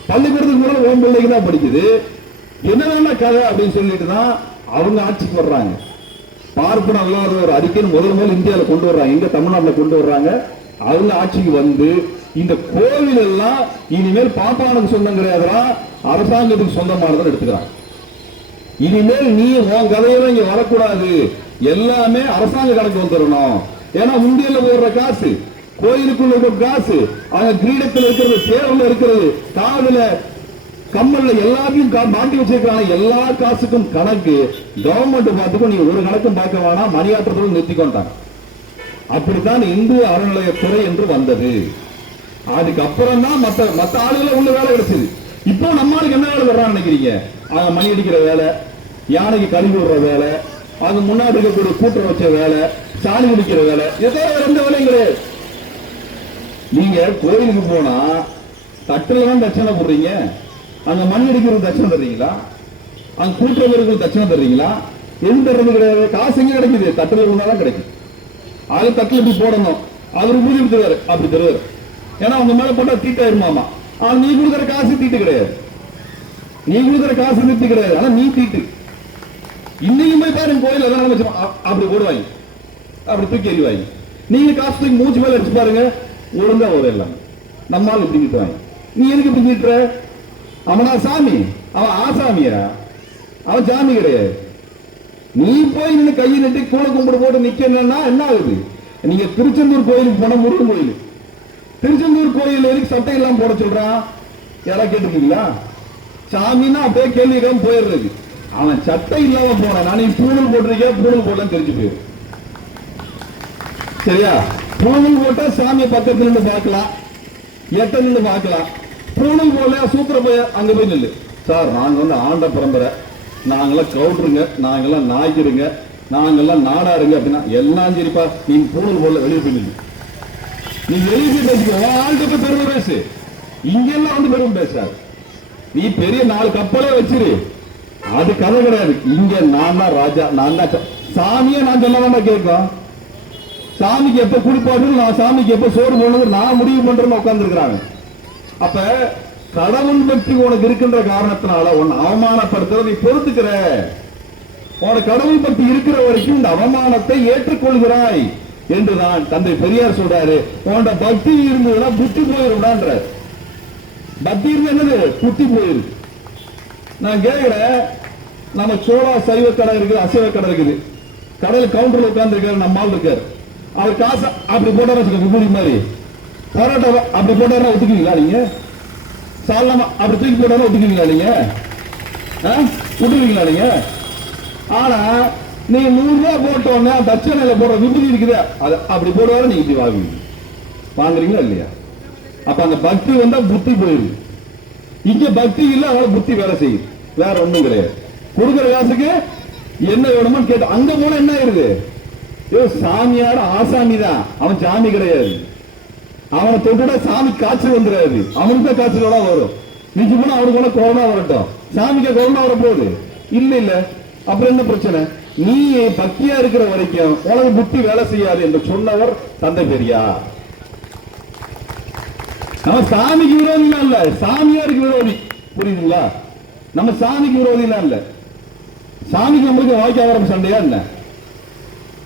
பள்ளிக்கூடத்துக்கு போனா ஓம் பிள்ளைக்கு தான் படிக்குது. என்னென்ன கதை அப்படின்னு சொல்லிட்டு தான் அவங்க ஆட்சிக்கு வர்றாங்க. பார்ப்பன அல்லாத ஒரு அறிக்கை முதல் இந்தியாவில் கொண்டு வர்றாங்க. எங்க? தமிழ்நாட்டில் கொண்டு வர்றாங்க. அவங்க ஆட்சிக்கு வந்து இந்த கோவில் எல்லாம் இனிமேல் பாப்பானுக்கு சொந்தம் கிடையாதுடா, அரசாங்கத்துக்கு சொந்தமானதான் எடுத்துக்கிறாங்க. இனிமேல் நீ உன் கதையெல்லாம் இங்க வரக்கூடாது, எல்லாமே அரசாங்க கணக்கு வந்துடணும். ஏன்னா உண்டியல்ல போடுற காசு, கோயிலுக்குள்ள இருக்கிற காசு, அங்க கிரீடத்தில் இருக்கிறது, சேவல்ல இருக்கிறது, காதுல கம்மல்ல எல்லாத்தையும் மாட்டி வச்சிருக்காங்க. எல்லா காசுக்கும் கணக்கு கவர்மெண்ட் பார்த்துக்கும். நீ ஒரு கணக்கும் பார்க்க வேணாம், மணியாற்றத்தோடு நிறுத்திக்கொண்டாங்க. அப்படித்தான் இந்து அறநிலையத்துறை என்று வந்தது. அதுக்கப்புறம் தான் மற்ற ஆளுகளை உள்ள வேலை கிடைச்சது. இப்போ நம்ம ஆளுக்கு என்ன வேலை வர்றான்னு நினைக்கிறீங்க? மணி அடிக்கிற வேலை, யானைக்கு கழுவி விடுற வேலை, அது முன்னாடி இருக்கக்கூடிய கூட்டம் வச்ச வேலை, சாணி குடிக்கிற வேலை, ஏதோ எந்த வேலையும் கிடையாது. நீங்க கோயிலுக்கு போனா தட்டுல தான் தட்சணை போடுறீங்க. அங்க மணி அடிக்கிறது தட்சணை தர்றீங்களா? அங்க கூட்டுறவர்களுக்கு தட்சணை தர்றீங்களா? எது தர்றது கிடையாது. காசு எங்க கிடைக்குது? தட்டுல இருந்தாதான் கிடைக்கும். அது தட்டுல இப்படி போடணும், அவரு ஊதி தருவாரு, அப்படி தருவாரு. ஏன்னா அவங்க மேல போட்டா தீட்டாயிருமாமா. ஆனா நீ கொடுக்குற காசு தீட்டு கிடையாது, நீ கொடுக்குற காசு தீட்டு கிடையாது, ஆனா நீ தீட்டு. இன்னைக்கும் போய் பாருங்க கோயில் எதாவது வச்சு அப்படி போடுவாங்க, அப்படி தூக்கி எறிவாங்க. நீங்க காசு தூக்கி மூச்சு மேல அடிச்சு பாருங்க, ஒழுங்கா வரும் எல்லாம். நம்மால் இப்படி நீட்டுவாங்க. நீ எதுக்கு இப்படி நீட்டுற? அவனா சாமி? அவன் ஆசாமியா? அவன் சாமி கிடையாது. நீ போய் நின்று கையை நட்டி கூளை கும்பிடு போட்டு நிக்கணும்னா என்ன ஆகுது? நீங்க திருச்செந்தூர் கோயிலுக்கு போன, முருகன் கோயில், திருச்செந்தூர் கோயில் வரைக்கும் சட்டை எல்லாம் போட சொல்றான். யாரா கேட்டுருக்கீங்களா? சாமின்னா அப்படியே கேள்வி போயிடுறது. அவன் சட்டை இல்லாம போனா நீ பூணல் போட்டிருக்க, பூணல் போடலாம் தெரிஞ்சு போயிடும். சரியா? பூணல் போட்டா சாமியை பக்கத்துல இருந்து பார்க்கலாம், எட்ட நின்று பார்க்கலாம். பூணல் போல சூத்திர போய் அங்க போய் நில்லு. சார் நாங்க வந்து ஆண்ட பரம்பரை, நாங்கெல்லாம் கவுட்டுருங்க, நாங்கெல்லாம் நாய்க்கிடுங்க, நாங்கெல்லாம் நாடாருங்க அப்படின்னா எல்லாம் சரிப்பா, நீ பூணல் போல வெளியே போய் நில்லு. நீ வெளியே போய் பேசிக்கோ, ஆள்கிட்ட பெருமை பேசு. இங்கெல்லாம் வந்து பெருமை பேசாது. நீ பெரிய 4 கப்பலே வச்சிரு, அது கதை கிடையாது. இங்க நான் தான் ராஜா, நான் தான் சாமியே. நான் சொன்னதான் கேட்கும். சாமிக்கு எப்ப குடிப்பாடு, நான் சாமிக்கு எப்ப சோறு போடணும் நான் முடிவு பண்றேன்னு உட்கார்ந்து இருக்கிறாங்க. அப்ப கடவுள் பற்றி உனக்கு இருக்கின்ற காரணத்தினால உன்னை அவமானப்படுத்த நீ பொறுத்துக்கிற. உனக்கு கடவுள் பற்றி இருக்கிற வரைக்கும் இந்த அவமானத்தை ஏற்றுக்கொள்கிறாய் என்றுதான் தந்தை பெரியார் சொல்றாரு. உன்னோட பக்தி இருந்ததுன்னா புத்தி போயிருடான்ற. பக்தி இருந்து என்னது? புத்தி போயிரு. நான் கேட்கிறேன், நம்ம சோழா சைவ கடை இருக்குது, அசைவ கடை இருக்குது. கடையில் கவுண்டர்ல உட்கார்ந்து இருக்காரு, நம்ம ஆள் இருக்காரு. அவர் காசை அப்படி போட்டார விபூதி மாதிரி, பரோட்டா அப்படி போட்டாரா ஒத்துக்குவீங்களா நீங்க? சாலமா அப்படி தூக்கி போட்டாரா ஒத்துக்குவீங்களா நீங்க? விட்டுருவீங்களா நீங்க? ஆனா நீ 100 ரூபாய் போட்டோன்னா தட்சணையில போடுற விபூதி இருக்குது, அது அப்படி போடுவாரு, நீங்க இப்படி வாங்குவீங்க. வாங்குறீங்களா இல்லையா? அப்ப அந்த பக்தி வந்தா புத்தி போயிருக்கு. இங்க பக்தி இல்ல, அவளை புத்தி வேலை செய்யுது. வேற ஒண்ணும் கிடையாது. கொடுக்குற காசுக்கு என்ன வேணுமோ கேட்டு அங்க போன என்ன ஆயிருது? சாமியார ஆசாமி தான், அவன் சாமி கிடையாது. அவனை தொட்டுட்டா சாமி காய்ச்சல் வந்துடாது, அவனுக்கு தான் காய்ச்சலோட வரும். நீங்க போனா அவனுக்கு போனா கொரோனா வரட்டும், சாமிக்கு கொரோனா வர போகுது இல்ல இல்ல. அப்புறம் என்ன பிரச்சனை? நீ பக்தியா இருக்கிற வரைக்கும் உனக்கு புத்தி வேலை செய்யாது என்று சொன்னவர் தந்தை பெரியார். நம்ம சாமிக்கு விரோதிலாம் இல்ல, சாமியாருக்கு விரோதி. புரியுதுங்களா? நம்ம சாமிக்கு விரோதிலாம் இல்ல. சாமிக்கு நம்மளுக்கு வாய்க்காவரம் சண்டையா என்ன?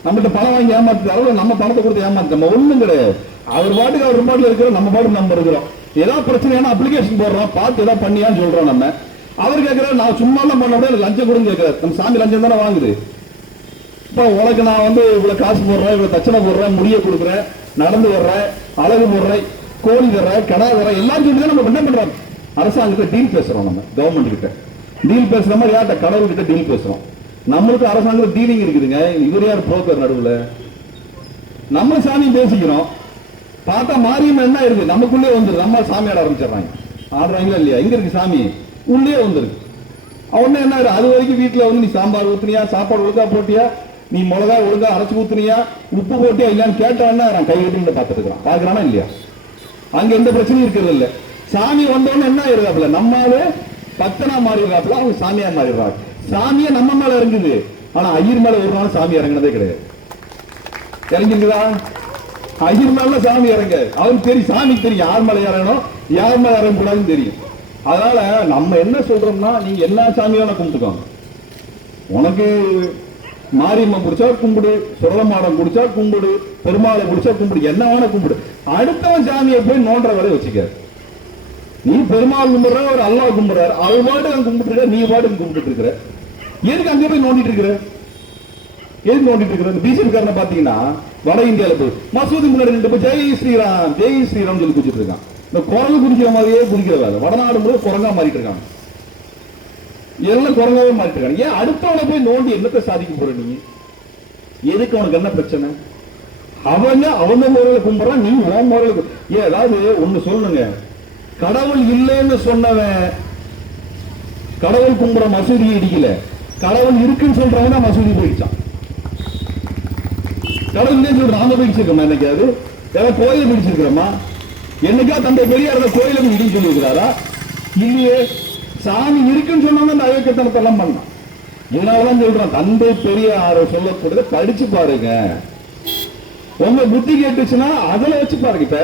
நம்மகிட்ட பணம் வாங்கி ஏமாத்து, நம்ம பணத்தை கொடுத்து ஏமாத்து, நம்ம ஒண்ணும் கிடையாது. அவர் பாட்டுக்கு அவர் பாட்டுல இருக்கிறோம், நம்ம பாட்டுக்கு நம்ம இருக்கிறோம். ஏதாவது பிரச்சனையான அப்ளிகேஷன் போடுறோம், பார்த்து ஏதாவது பண்ணியான்னு சொல்றோம். நம்ம அவர் கேட்கிறார், நான் சும்மா தான் பண்ண முடியாது, லஞ்சம் கொடுங்க கேட்கிறார். நம்ம சாமி லஞ்சம் தானே வாங்குது. இப்போ உனக்கு நான் வந்து இவ்வளவு காசு போடுறேன், இவ்வளவு தட்சணை போடுறேன், முடிய கொடுக்குறேன், நடந்து வர்றேன், அழகு போடுறேன், கோழி தர்றேன், கடா தர்றேன், எல்லாரும் சொல்லி நம்ம என்ன பண்றோம்? அரசாங்கத்தை டீல் பேசுறோம். நம்ம கவர்மெண்ட் கிட்ட டீல் பேசுற மாதிரி யார்கிட்ட? கடவுள் கிட்ட டீல் பேசுறோம். நம்மளுக்கு அரசாங்கம் டீலிங் இருக்குதுங்க. இவர் யார் புரோக்கர் நடுவுல? நம்ம சாமி பேசிக்கிறோம். பார்த்தா மாரியம்மன் என்ன இருக்கு? நமக்குள்ளே வந்துருக்கு. நம்ம சாமியாட ஆரம்பிச்சிடறாங்க. ஆடுறாங்களா இல்லையா? இங்க இருக்கு சாமி, உள்ளே வந்துருக்கு. அவனே என்ன? அது வரைக்கும் வீட்டுல வந்து நீ சாம்பார் ஊத்துனியா, சாப்பாடு ஒழுங்கா போட்டியா, நீ மிளகா ஒழுங்கா அரைச்சு ஊத்துனியா, உப்பு போட்டியா இல்லையான்னு கேட்டான்னா நான் கை கட்டி பார்த்துட்டு இருக்கிறான். பாக்குறானா இல்லையா? அங்க எந்த பிரச்சனையும் இருக்கிறது இல்ல. சாமி வந்தோன்னு என்ன இருக்காப்புல? நம்மாலே பத்தனா மாறிடுறாப்புல, அவங்க சாமியா மாறிடுறாங்க. சாமியை நம்ம மேல இறங்குது. ஆனா ஐயர் மேல ஒரு நாள் சாமி இறங்கினதே கிடையாது. இறங்கிருக்குதா? ஐயர் மேல சாமி இறங்க அவனுக்கு தெரியும். சாமிக்கு தெரியும் யார் மேல இறங்கணும், யார் மேல இறங்கக்கூடாதுன்னு தெரியும். அதனால நம்ம என்ன சொல்றோம்னா, நீங்க எல்லா சாமியான கும்பிட்டுக்கோங்க. உனக்கு மாரியம்மன் பிடிச்சா கும்பிடு, சுரளமாடம் பிடிச்சா கும்பிடு, பெருமாளை பிடிச்சா கும்பிடு, என்ன வேணா கும்பிடு. அடுத்தவன் சாமியை போய் நோன்ற வேலை வச்சுக்க. நீ பெருமாள் கும்பிடுற, ஒரு அல்லாஹ் கும்பிடுறாரு, அவர் பாட்டு கும்பிட்டு இருக்க, நீ பாட்டு கும்பிட்டு இருக்கிற. எதுக்கு அங்கே போய் நோண்டிட்டு இருக்கிற? எதுக்கு நோண்டிட்டு இருக்கிற? பிஜேபி காரனை பாத்தீங்கன்னா வட இந்தியால போய் மசூதி முன்னாடி போய் ஜெய் ஸ்ரீராம் ஜெய் ஸ்ரீராம் சொல்லி குடிச்சிட்டு இருக்கான். இந்த குரங்கு குடிக்கிற மாதிரியே குடிக்கிற வேலை. வடநாடு முறை குரங்கா மாறிட்டு இருக்காங்க. எல்லாம் குரங்காவே மாறிட்டு இருக்காங்க. ஏன் அடுத்தவனை போய் நோண்டி என்னத்தை சாதிக்க போற நீ? எதுக்கு உனக்கு என்ன பிரச்சனை? அவங்க முறையில கும்பிடுறான், நீ உன் முறையில. ஏன் ஏதாவது ஒண்ணு சொல்லுங்க. கடவுள் இல்லைன்னு சொன்னவன் கடவுள் கும்பிட மசூதியை இடிக்கல, கடவுள் இருக்குன்னு சொல்றவன் மசூதி போயிடுச்சான். கடவுள் இல்லைன்னு சொல்ற நாம பிடிச்சிருக்கோமா? என்னைக்காவது ஏதாவது கோயிலை பிடிச்சிருக்கிறோமா? என்னைக்கா தந்தை பெரியார் கோயிலை இடின்னு சொல்லியிருக்கிறாரா? இல்லையே. சாமி இருக்குன்னு சொன்னா அந்த அயோக்கியத்தனத்தை எல்லாம் பண்ணான். இதனாலதான் சொல்றான், தந்தை பெரியார் சொல்லக்கூடியதை படிச்சு பாருங்க. உங்க புத்தி கேட்டுச்சுன்னா அதுல வச்சு பாருங்க. இப்ப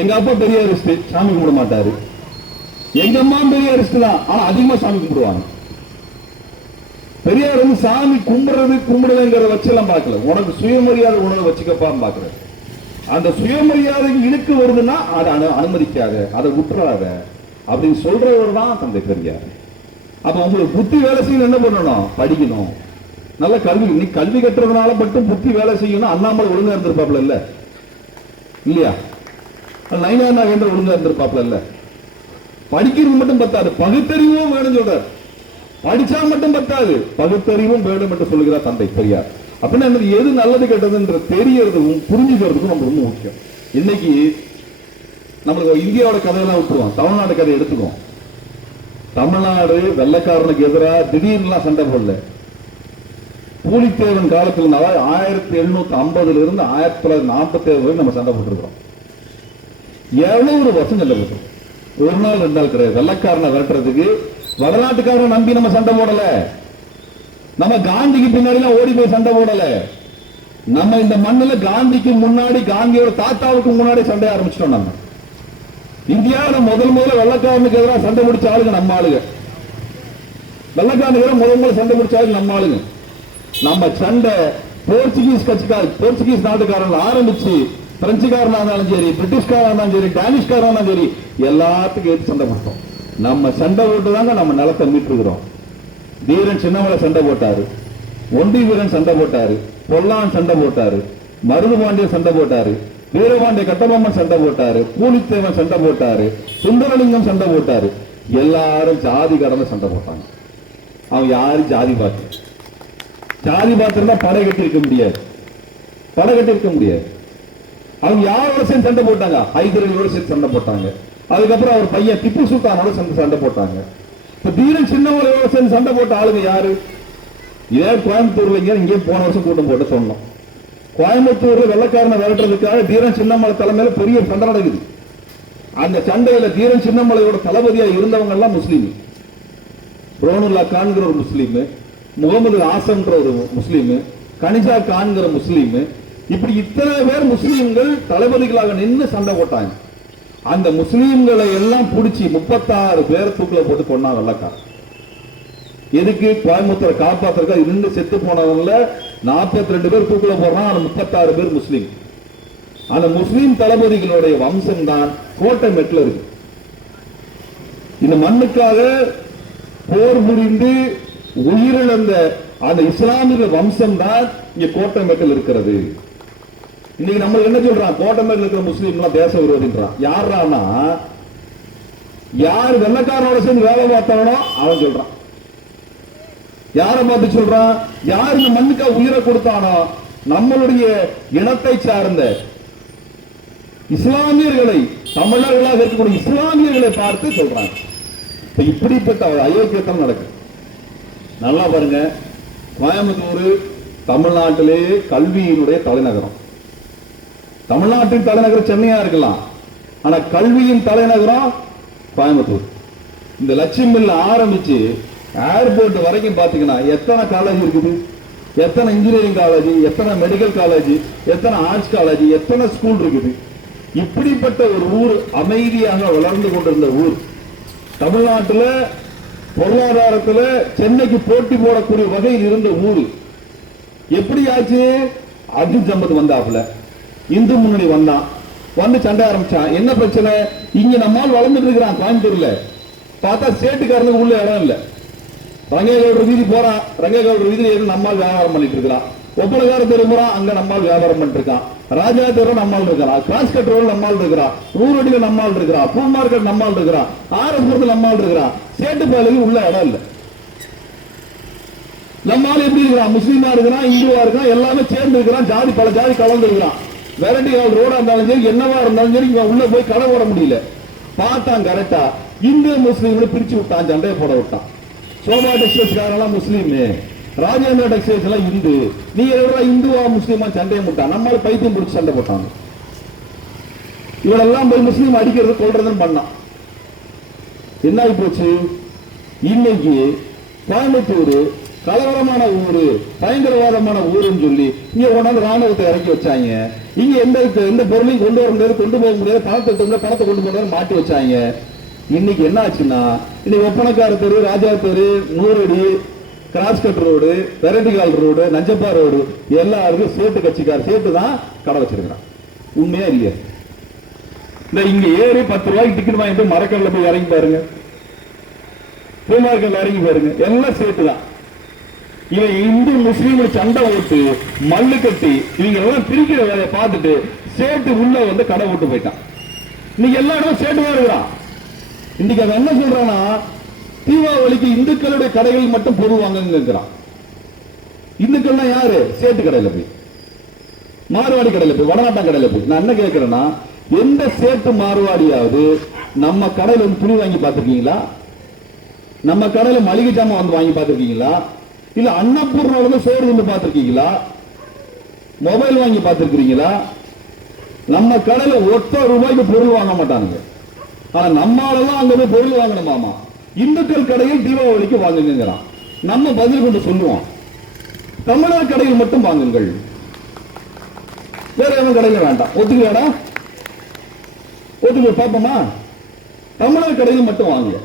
எங்க அப்பா பெரியாரிஸ்ட், சாமி கும்பிட மாட்டாரு. எங்க அம்மா பெரியாரிஸ்ட் தான், ஆனா அதிகமா சாமி கும்பிடுவாங்க. பெரியார் வந்து சாமி கும்பிடுறதுங்கிறத வச்சு எல்லாம் பார்க்கல. உனக்கு சுயமரியாதை உணர்வு வச்சுக்கப்பான்னு பாக்குற. அந்த சுயமரியாதைக்கு இழுக்கு வருதுன்னா அதை அனுமதிக்காத, அதை விட்டுறாத அப்படின்னு சொல்றவர் தான் தந்தை பெரியார். அப்ப உங்களுக்கு புத்தி வேலை செய்யணும், என்ன பண்ணணும்? படிக்கணும், நல்ல கல்வி. நீ கல்வி கட்டுறதுனால மட்டும் புத்தி வேலை செய்யணும். அண்ணாமலை ஒழுங்கா இருந்திருப்பாப்ல இல்ல இல்லையா? நைனா வேண்ட ஒழுங்கா இருந்திருப்பாப்ல இல்ல? படிக்கிறது மட்டும் பத்தாது, பகுத்தறிவும் வேணும் சொல்றார். படிச்சா மட்டும் பத்தாது, பகுத்தறிவும் வேணும் என்று சொல்லுகிறார் தந்தை பெரியார். அப்படின்னா எது நல்லது கெட்டதுன்ற தெரியறதுக்கும் புரிஞ்சுக்கிறதுக்கும் நம்ம ரொம்ப முக்கியம். இன்னைக்கு நம்மளுக்கு இந்தியாவோட கதையெல்லாம் விட்டுருவோம், தமிழ்நாடு கதை எடுத்துக்குவோம். தமிழ்நாடு வெள்ளைக்காரனுக்கு எதிராக திடீர்னு சண்டை போடல. பூலித்தேவன் காலத்தில் 1750 இருந்து 1947 வரை நம்ம சண்டை போட்டிருக்கிறோம். 700 வருஷம் சண்டை போட்டோம். ஒரு நாள் 2 நாள் கிடையாது. வெள்ளைக்காரனை விரட்டுறதுக்கு வடநாட்டுக்காரனை நம்பி நம்ம சண்டை போடல. நம்ம காந்திக்கு பின்னாடி ஓடி போய் சண்டை போடல. நம்ம இந்த மண்ணில் காந்திக்கு முன்னாடி, காந்தியோட தாத்தாவுக்கு முன்னாடி சண்டை ஆரம்பிச்சிட்டோம். நம்ம இந்தியாவில் முதல்ல வெள்ளைக்காரனுக்கு எதிராக சண்டை பிடிச்ச ஆளுங்க நம்ம ஆளுங்க. வெள்ளைக்காரனுக்கு எதிராக முதல்ல சண்டை பிடிச்ச ஆளுங்க நம்ம ஆளுங்க. நம்ம சண்டை போர்ச்சுகீஸ் கட்சிக்கார, போர்ச்சுகீஸ் நாட்டுக்காரன் ஆரம்பிச்சு பிரெஞ்சுக்காரனா இருந்தாலும் சரி, பிரிட்டிஷ்காரா இருந்தாலும் சரி, டேனிஷ்காரா இருந்தாலும் சரி, எல்லாத்துக்கும் எடுத்து சண்டை போட்டோம். நம்ம சண்டை போட்டு தாங்க நம்ம நிலத்தை மீட்டுருக்கிறோம். தீரன் சின்னமலை சண்டை போட்டாரு, ஒண்டி வீரன் சண்டை போட்டாரு, பொல்லான் சண்டை போட்டாரு, மருதுபாண்டியன் சண்டை போட்டாரு, வீரபாண்டிய கட்டபொம்மன் சண்டை போட்டாரு, பூலித்தேவன் சண்டை போட்டாரு, சுந்தரலிங்கம் சண்டை போட்டாரு. எல்லாரும் ஜாதி கடந்த சண்டை போட்டாங்க. அவன் யாரும் ஜாதி பார்த்து, ஜாதி பார்த்திருந்தா படை கட்டி இருக்க முடியாது, படை கட்டி இருக்க முடியாது. அவங்க யாரோட சேர்ந்து சண்டை போட்டாங்க? ஹைதரலியோட சேர்ந்து சண்டை போட்டாங்க. அதுக்கப்புறம் அவர் பையன் திப்பு சுல்தானோட சேர்ந்து சண்டை போட்டாங்க. இப்ப தீரன் சின்னமலையோட சேர்ந்து சண்டை போட்ட ஆளுங்க யாரு? இதே கோயம்புத்தூர்ல இங்கே போன வருஷம் கூட்டம் போட்டு சொன்னோம். கோயம்புத்தூர்ல வெள்ளைக்காரனை விரட்டுறதுக்காக தீரன் சின்னமலை தலைமையில பெரிய சண்டை நடக்குது. அந்த சண்டையில தீரன் சின்னமலையோட தளபதியா இருந்தவங்க எல்லாம் முஸ்லீம். புரோனுல்லா கான்கிற ஒரு முஸ்லீம், முகமது ஆசம்ன்ற ஒரு முஸ்லீம், கனிஜா கான்கிற முஸ்லீம், இப்படி இத்தனை பேர் முஸ்லீம்கள் தளபதிகளாக நின்று சண்டை போட்டாங்க. அந்த முஸ்லீம்களை எல்லாம் பிடிச்சி 36 பேர் தூக்கில போட்டு கொண்டா வெள்ளைக்காரன். எதுக்கு? கோயம்புத்தூரை காப்பாத்துறதுக்கு. இருந்து செத்து போனவங்கள 42 பேர் தூக்கில போடுறான், 36 பேர் முஸ்லீம். அந்த முஸ்லீம் தளபதிகளுடைய வம்சம் தான் கோட்டைமேட்டில் இருக்கு. இந்த மண்ணுக்காக போர் புரிந்து உயிரிழந்த அந்த இஸ்லாமிய வம்சம் தான் இங்க கோட்டைமேட்டில் இருக்கிறது. இன்னைக்கு நம்ம என்ன சொல்றான்? கோட்டைமேட்டில் இருக்கிற முஸ்லீம் தேச விரோதின்றான். யாரானா யார் வெள்ளைக்காரனோட சேர்ந்து வேலை பார்த்தவனோ அவன் சொல்றான். யாரை பார்த்து சொல்றான்? யார் இந்த மண்ணுக்கா உயிரை கொடுத்தானோ நம்மளுடைய இனத்தை சார்ந்த இஸ்லாமியர்களை, தமிழர்களாக இருக்கக்கூடிய இஸ்லாமியர்களை பார்த்து சொல்றாங்க. இப்படிப்பட்ட அயோக்கியத்தனம் நடக்குது. நல்லா பாருங்க, கோயம்புத்தூர் தமிழ்நாட்டிலேயே கல்வியினுடைய தலைநகரம். தமிழ்நாட்டின் தலைநகரம் சென்னையா இருக்கலாம், ஆனா கல்வியின் தலைநகரம் கோயம்புத்தூர். இந்த லட்சுமில்ல ஆரம்பிச்சு ஏர்போர்ட் வரைக்கும் பாத்தீங்கன்னா எத்தனை காலேஜ் இருக்குது, எத்தனை இன்ஜினியரிங் காலேஜ், எத்தனை மெடிக்கல் காலேஜ், எத்தனை ஆர்ட்ஸ் காலேஜ், எத்தனை ஸ்கூல் இருக்குது. இப்படிப்பட்ட ஒரு ஊர், அமைதியாக வளர்ந்து கொண்டிருந்த ஊர், தமிழ்நாட்டில் பொருளாதாரத்தில் சென்னைக்கு போட்டி போடக்கூடிய வகையில் இருந்த ஊர் எப்படி ஆச்சு? அர்ஜுன் சம்பத் வந்தாப்புல, இந்து முன்னணி வந்தான், வந்து சண்டை ஆரம்பிச்சான். என்ன பிரச்சனை? இங்க நம்மால் வளர்ந்துட்டு இருக்கிறான் கோயம்புத்தூர்ல. பார்த்தா சேட்டுக்காரனுக்கு உள்ள இடம் இல்ல. ரங்கேகவுடர் வீதி போறான், ரங்கேகவுடர் வீதியில் ஏறி நம்மால் வியாபாரம் பண்ணிட்டு இருக்கிறான். ஒப்பனக்கார திரும்புறான், அங்க நம்மால் வியாபாரம் பண்ணிட்டு இருக்கான். ராஜா தெரு நம்மால் இருக்கிறான், கிராஸ் கட் ரோடு நம்மால் இருக்கிறான், ரூரடியில நம்மால் இருக்கிறான், பூ மார்க்கெட் நம்மால் இருக்கிறான், ஆரம்பத்தில் நம்மால் இருக்கிறான். சேட்டு பயலுக்கு உள்ள இடம் இல்ல. நம்மால் எப்படி இருக்கிறான்? முஸ்லீமா இருக்கிறான், இந்துவா இருக்கிறான், எல்லாமே சேர்ந்து இருக்கிறான், ஜாதி பல ஜாதி கலந்து இருக்கிறான். வெரைட்டி கால் ரோடா இருந்தாலும் சரி, என்னவா இருந்தாலும் சரி, இவன் உள்ள போய் கடை போட முடியல. பார்த்தான் கரெக்டா, இந்து முஸ்லீம்னு பிரிச்சு விட்டான், சண்டையை போட விட்டான். சோபா டெக்ஸ்டைல்ஸ்காரெல்லாம் முஸ்லீம், ராஜேந்திர டெக்ஸ்டைல்ஸ் எல்லாம் இந்து. நீ எவ்வளவு இந்துவா முஸ்லீமா சண்டையை முட்டான். நம்மளால பைத்தியம் பிடிச்சி சண்டை போட்டாங்க. இவனெல்லாம் போய் முஸ்லீம் அடிக்கிறது கொள்றதுன்னு பண்ணான். என்ன ஆகி போச்சு? இன்னைக்கு கோயம்புத்தூர் கலவரமான ஊரு, பயங்கரவாதமான ஊருன்னு சொல்லி இங்க கொண்டாந்து ராணுவத்தை இறக்கி வச்சாங்க. இங்க எந்த பொருளையும் கொண்டு வர முடியாது, கொண்டு போக முடியாது, பணத்தை கொண்டு போக மாட்டி வச்சாங்க. இன்னைக்கு என்ன ஆச்சுன்னா, இன்னைக்கு ஒப்பனக்கார தெரு, ராஜா தெரு, நூறடி, cross cut road, variety hall road, Nanjappa road எல்லாருக்கும் சேட்டு கட்சிக்கார சேட்டு தான் கடை வச்சிருக்கிறான். உண்மையா இல்லையா? இந்த இங்க ஏறி 10 ரூபாய்க்கு டிக்கெட் வாங்கிட்டு மரக்கல்ல போய் இறங்கி பாருங்க, பூமார்க்கல்ல இறங்கி பாருங்க, எல்லாம் சேட்டு தான். இவன் இந்து முஸ்லீம் சண்டை ஓட்டு மல்லு கட்டி இவங்க எல்லாம் பிரிக்கிற வேலையை பார்த்துட்டு சேட்டு உள்ள வந்து கடை ஓட்டு போயிட்டான். இன்னைக்கு எல்லா இடமும் சேட்டுவா இருக்கிறான். இன்னைக்கு அவன் என்ன சொல்றான்னா, தீபாவளிக்கு இந்துக்களுடைய கடைகள் மட்டும் பொருள் வாங்குங்கிறான். இந்துக்கள்னா யாரு? சேட்டு கடையில போய், மார்வாடி கடையில போய், வடநாட்டா கடையில போய். நான் என்ன கேட்கிறேன்னா, எந்த சேட்டு மார்வாடியாவது நம்ம கடையில் வந்து துணி வாங்கி பார்த்திருக்கீங்களா? நம்ம கடையில மளிகை ஜாமான் வந்து வாங்கி பார்த்திருக்கீங்களா? இல்ல அன்னபூர்ணா வந்து சோறு வந்து பார்த்திருக்கீங்களா? மொபைல் வாங்கி பார்த்திருக்கீங்களா? நம்ம கடையில ₹1 பொருள் வாங்க மாட்டானுங்க. ஆனா நம்மளால அங்க போய் பொருள் வாங்கணுமாமா. இந்துக்கள் கடையில் தீபாவளிக்கு வாங்குங்கிறான். நம்ம பதில் கொண்டு சொல்லுவோம், தமிழர் கடையில் மட்டும் வாங்குங்கள், வேற எவன் கடையில வேண்டாம். ஒத்துக்கலாடா? ஒத்துக்க பாப்போமா? தமிழர் கடையில் மட்டும் வாங்க.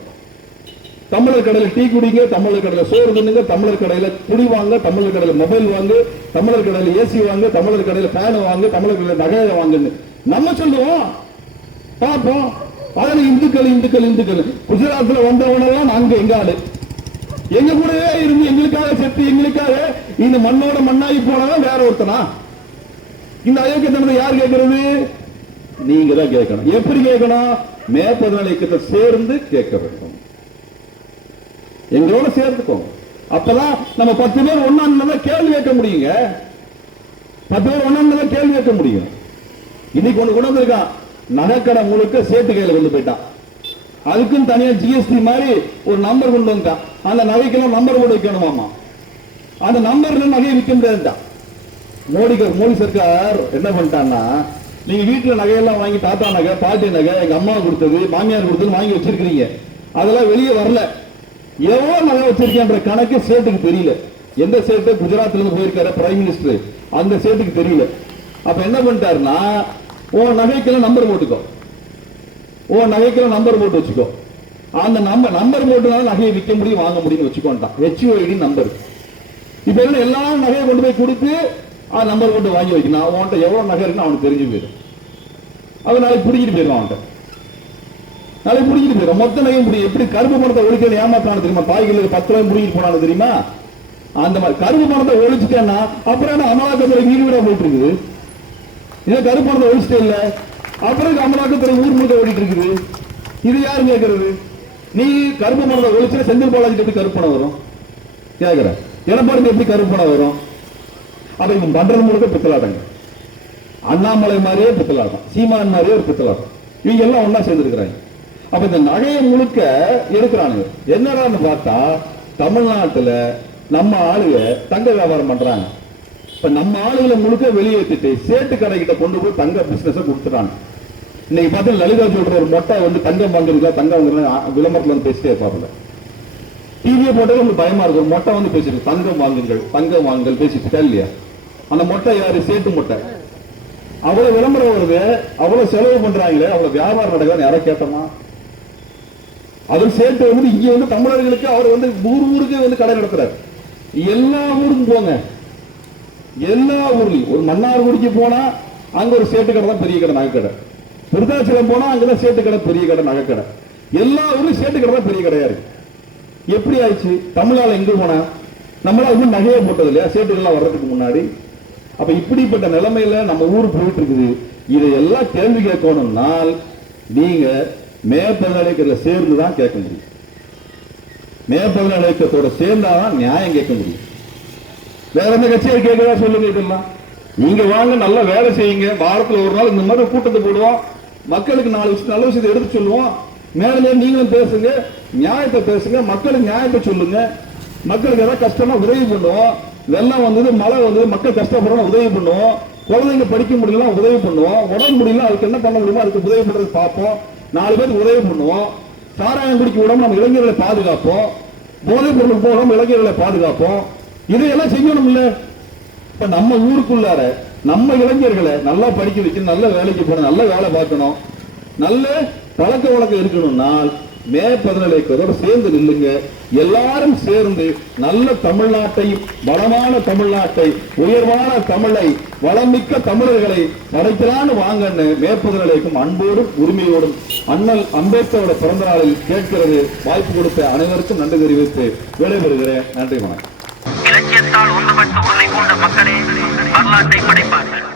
தமிழர் கடையில டீ குடிங்க, தமிழர் கடையில சோறு தின்னுங்க, தமிழர் கடையில துணி வாங்க, தமிழர் கடையில மொபைல் வாங்க, தமிழர் கடையில ஏசி வாங்க, தமிழர் கடையில ஃபேன் வாங்க, தமிழர் கடையில நகையை வாங்குன்னு நம்ம சொல்லுவோம். பார்ப்போம். அதில் இந்துக்கள் இந்துக்கள் இந்துக்கள் குஜராத்ல வந்தவனெல்லாம் நாங்க எங்க ஆளு, எங்க கூடவே இருந்து எங்களுக்காக செத்து எங்களுக்காக இந்த மண்ணோட மண்ணாகி போனவன் வேற ஒருத்தனா? இந்த அயோக்கியத்தனத்தை யார் கேட்கறது? நீங்க தான் கேட்கணும். எப்படி கேட்கணும்? மே 14 இயக்கத்தை சேர்ந்து கேட்க வேண்டும். எங்களோட சேர்த்துக்கோங்க. அப்பதான் நம்ம 10 பேர் ஒன்னா கேள்வி கேட்க முடியுங்க. 10 பேர் ஒன்னா கேள்வி கேட்க முடியும். இன்னைக்கு ஒண்ணு கொண்டு வந்திருக்கான், நகைக்கடை முழுக்க சேட்டு கையில கொண்டு போயிட்டான். அதுக்கும் தனியா ஜிஎஸ்டி மாதிரி ஒரு நம்பர் கொண்டு வந்துட்டான். அந்த நகைக்கெல்லாம் நம்பர் போட்டு வைக்கணுமாமா. அந்த நம்பர்ல நகையை விற்க முடியாதுட்டான். மோடி சர்க்கார் என்ன பண்ணிட்டான்னா, நீங்க வீட்டுல நகையெல்லாம் வாங்கி தாத்தா நகை, பாட்டி நகை, எங்க அம்மா கொடுத்தது, மாமியார் கொடுத்தது வாங்கி வச்சிருக்கீங்க. அதெல்லாம் வெளியே வரல. எவ்வளவு நகை வச்சிருக்கேன்ற கணக்கு சேட்டுக்கு தெரியல. எந்த சேட்டு குஜராத்ல இருந்து போயிருக்காரு பிரைம் மினிஸ்டர், அந்த சேட்டுக்கு தெரியல. அப்ப என்ன பண்ணிட்டாருன்னா, ஓ நகைக்கெல்லாம் நம்பர் போட்டுக்கோ, ஓ நகைக்கெல்லாம் நம்பர் போட்டு வச்சுக்கோ. அந்த நம்பர் போட்டுனால நகையை விற்க முடியும், வாங்க முடியும் வச்சுக்கோன்ட்டான். HUID number. இப்ப என்ன, எல்லா நகையை கொண்டு போய் கொடுத்து நம்பர் போட்டு வாங்கி வைக்கணும். அவன்கிட்ட எவ்வளவு நகை இருக்குன்னு அவனுக்கு தெரிஞ்சு போயிடும். அவன் நாளைக்கு பிடிக்கிட்டு போயிடும். அவன்கிட்ட நாளைக்கு பிடிக்கிட்டு போயிடும். மொத்த நகையும் பிடி. எப்படி கருப்பு பணத்தை ஒழிக்க ஏமாத்தானு தெரியுமா? தாய்களுக்கு 10 ரூபாய் பிடிக்கிட்டு போனாலும் தெரியுமா? அந்த மாதிரி கருப்பு பணத்தை ஒழிச்சுட்டேன்னா அப்புறம் என்ன அமலாக்கத்துறை வீடு வீடா போயிட்டு இருக்குது. இதை கருப்பு பணத்தை ஒழிச்சிட்டே இல்ல, அப்புறம் அமலாக்கத்துறை ஊர் முழுக்க ஓடிட்டு இருக்குது. இது யாரு கேட்கறது? நீ கருப்பு பணத்தை ஒழிச்சு செந்தில் பாலாஜி எப்படி கருப்பு பணம் வரும் கேட்கிற? எடப்பாடி எப்படி கருப்பு பணம் வரும்? அப்ப இவன் பண்றது முழுக்க பித்தலாட்டங்க. அண்ணாமலை மாதிரியே பித்தலாட்டம், சீமான் மாதிரியே ஒரு பித்தலாட்டம். இவங்க எல்லாம் ஒன்னா சேர்ந்துருக்கிறாங்க. அப்ப இந்த நகையை முழுக்க எடுக்கிறானுங்க. என்னடான்னு பார்த்தா, தமிழ்நாட்டுல நம்ம ஆளுங்க தங்க வியாபாரம் பண்றாங்க. இப்ப நம்ம ஆளுகளை முழுக்க வெளியேற்றிட்டு சேட்டு கடைகிட்ட கொண்டு போய் தங்க பிசினஸ் கொடுத்துறாங்க. இன்னைக்கு பார்த்தா லலிதா சொல்ற ஒரு மொட்டை வந்து தங்கம் வாங்குறதுல தங்கம் விளம்பரத்துல வந்து பேசிட்டே இருப்பாங்க. டிவியை போட்டாலும் உங்களுக்கு பயமா இருக்கும். மொட்டை வந்து பேசிட்டு தங்கம் வாங்குங்கள் பேசிட்டு இல்லையா? அந்த மொட்டை யாரு? சேட்டு மொட்டை. அவ்வளவு விளம்பரம் வருது, அவ்வளவு செலவு பண்றாங்களே, அவ்வளவு வியாபாரம் நடக்குதுன்னு யாரை கேட்டோமா? அது சேட்டு வந்து இங்க வந்து தமிழர்களுக்கு அவர் வந்து ஊருக்கு வந்து கடை நடத்துறாரு. எல்லா ஊருக்கும் போங்க, எல்லா ஊர்லயும் ஒரு மன்னார்குடிக்கு போனா அங்க ஒரு சேட்டு கடை தான் பெரிய கடை நகை கடை. விருத்தாச்சலம் போனா அங்கதான் சேட்டு கடை பெரிய கடை நகை கடை. எல்லா ஊரும் சேட்டு கடை தான் பெரிய கடையா இருக்கு. எப்படி ஆயிடுச்சு? தமிழால எங்க போனா நம்மளால இன்னும் நகையை போட்டது இல்லையா சேட்டுகள்லாம் வர்றதுக்கு முன்னாடி? அப்ப இப்படிப்பட்ட நிலைமையில நம்ம ஊர் போயிட்டு இருக்குது. இதையெல்லாம் கேள்வி கேட்கணும்னால் நீங்க மே 14 சேர்ந்துதான் கேட்க முடியும். மே 14 சேர்ந்தாதான் நியாயம் கேட்க முடியும். வேற எந்த கட்சியை கேட்கறதா சொல்லுங்க. இதெல்லாம் நீங்க வாங்க, நல்லா வேலை செய்யுங்க. வாரத்தில் ஒரு நாள் இந்த மாதிரி கூட்டத்தை போடுவோம், மக்களுக்கு 4 விஷயம் நல்ல விஷயத்தை எடுத்து சொல்லுவோம். மேலே நீங்களும் பேசுங்க, நியாயத்தை பேசுங்க, மக்களுக்கு நியாயத்தை சொல்லுங்க. மக்களுக்கு ஏதாவது கஷ்டமா உதவி பண்ணுவோம். வெள்ளம் வந்தது, மழை வந்தது, மக்கள் கஷ்டப்படுறோம், உதவி பண்ணுவோம். குழந்தைங்க படிக்க முடியல உதவி பண்ணுவோம். உடம்பு முடியல அதுக்கு என்ன பண்ண முடியுமோ அதுக்கு உதவி பண்றது பார்ப்போம். 4 பேருக்கு உதவி பண்ணுவோம். சாராயம் குடிக்க விடாம நம்ம இளைஞர்களை பாதுகாப்போம். போதைப் பொருள் போகாம இளைஞர்களை பாதுகாப்போம். இதையெல்லாம் செய்யணும் இல்ல? இப்ப நம்ம ஊருக்குள்ளார நம்ம இளைஞர்களை நல்லா படிக்க வைக்கணும், நல்ல வேலைக்கு போகணும், நல்ல வேலை பார்க்கணும், நல்ல பழக்க வழக்கம் இருக்கணும்னால் மே 14 சேர்ந்து நில்லுங்க. எல்லாரும் சேர்ந்து நல்ல தமிழ்நாட்டை, வளமான தமிழ்நாட்டை, உயர்வான தமிழை, வளமிக்க தமிழர்களை படைக்கலான்னு வாங்கன்னு மே 14 அன்போடும் உரிமையோடும் அண்ணல் அம்பேத்கரோட பிறந்த நாளில் கேட்கிறது. வாய்ப்பு கொடுத்த அனைவருக்கும் நன்றி தெரிவித்து விடைபெறுகிறேன். நன்றி, வணக்கம். இலக்கியத்தால் ஒன்றுபட்டு உறுதி கொண்ட மக்களே வரலாற்றை படைப்பார்கள்.